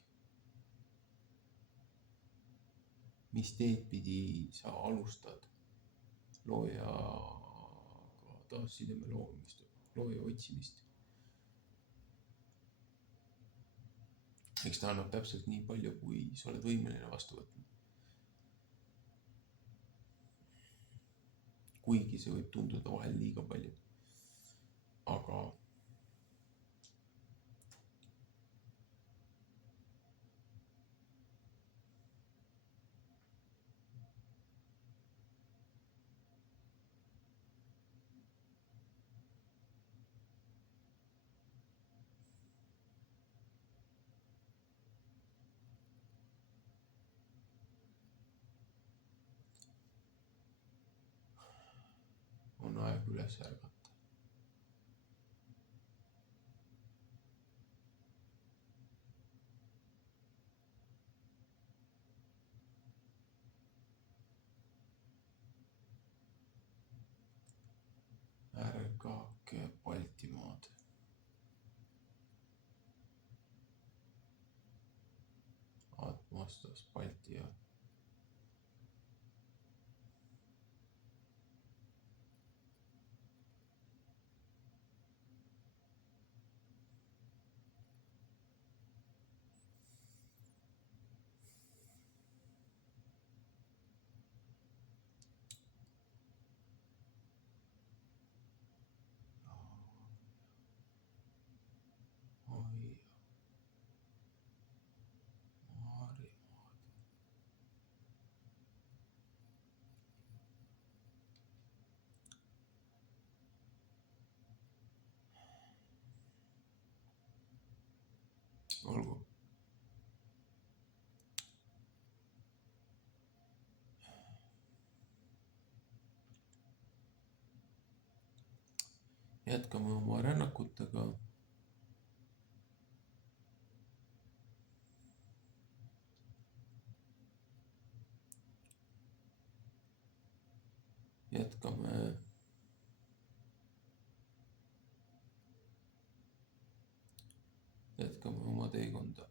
mis teed pidi sa alustad loojaga taassideme loomist, looja otsimist, eks ta annab täpselt nii palju, kui sa oled võimeline vastu võtma. Kuigi see võib tunduda vahel liiga palju. Aga on aeg üles ärgata. Ärgake Baltimaad. Atmastas Balti ja Maarimaad. jätkame oma rännakutega. jätkame oma teekonda.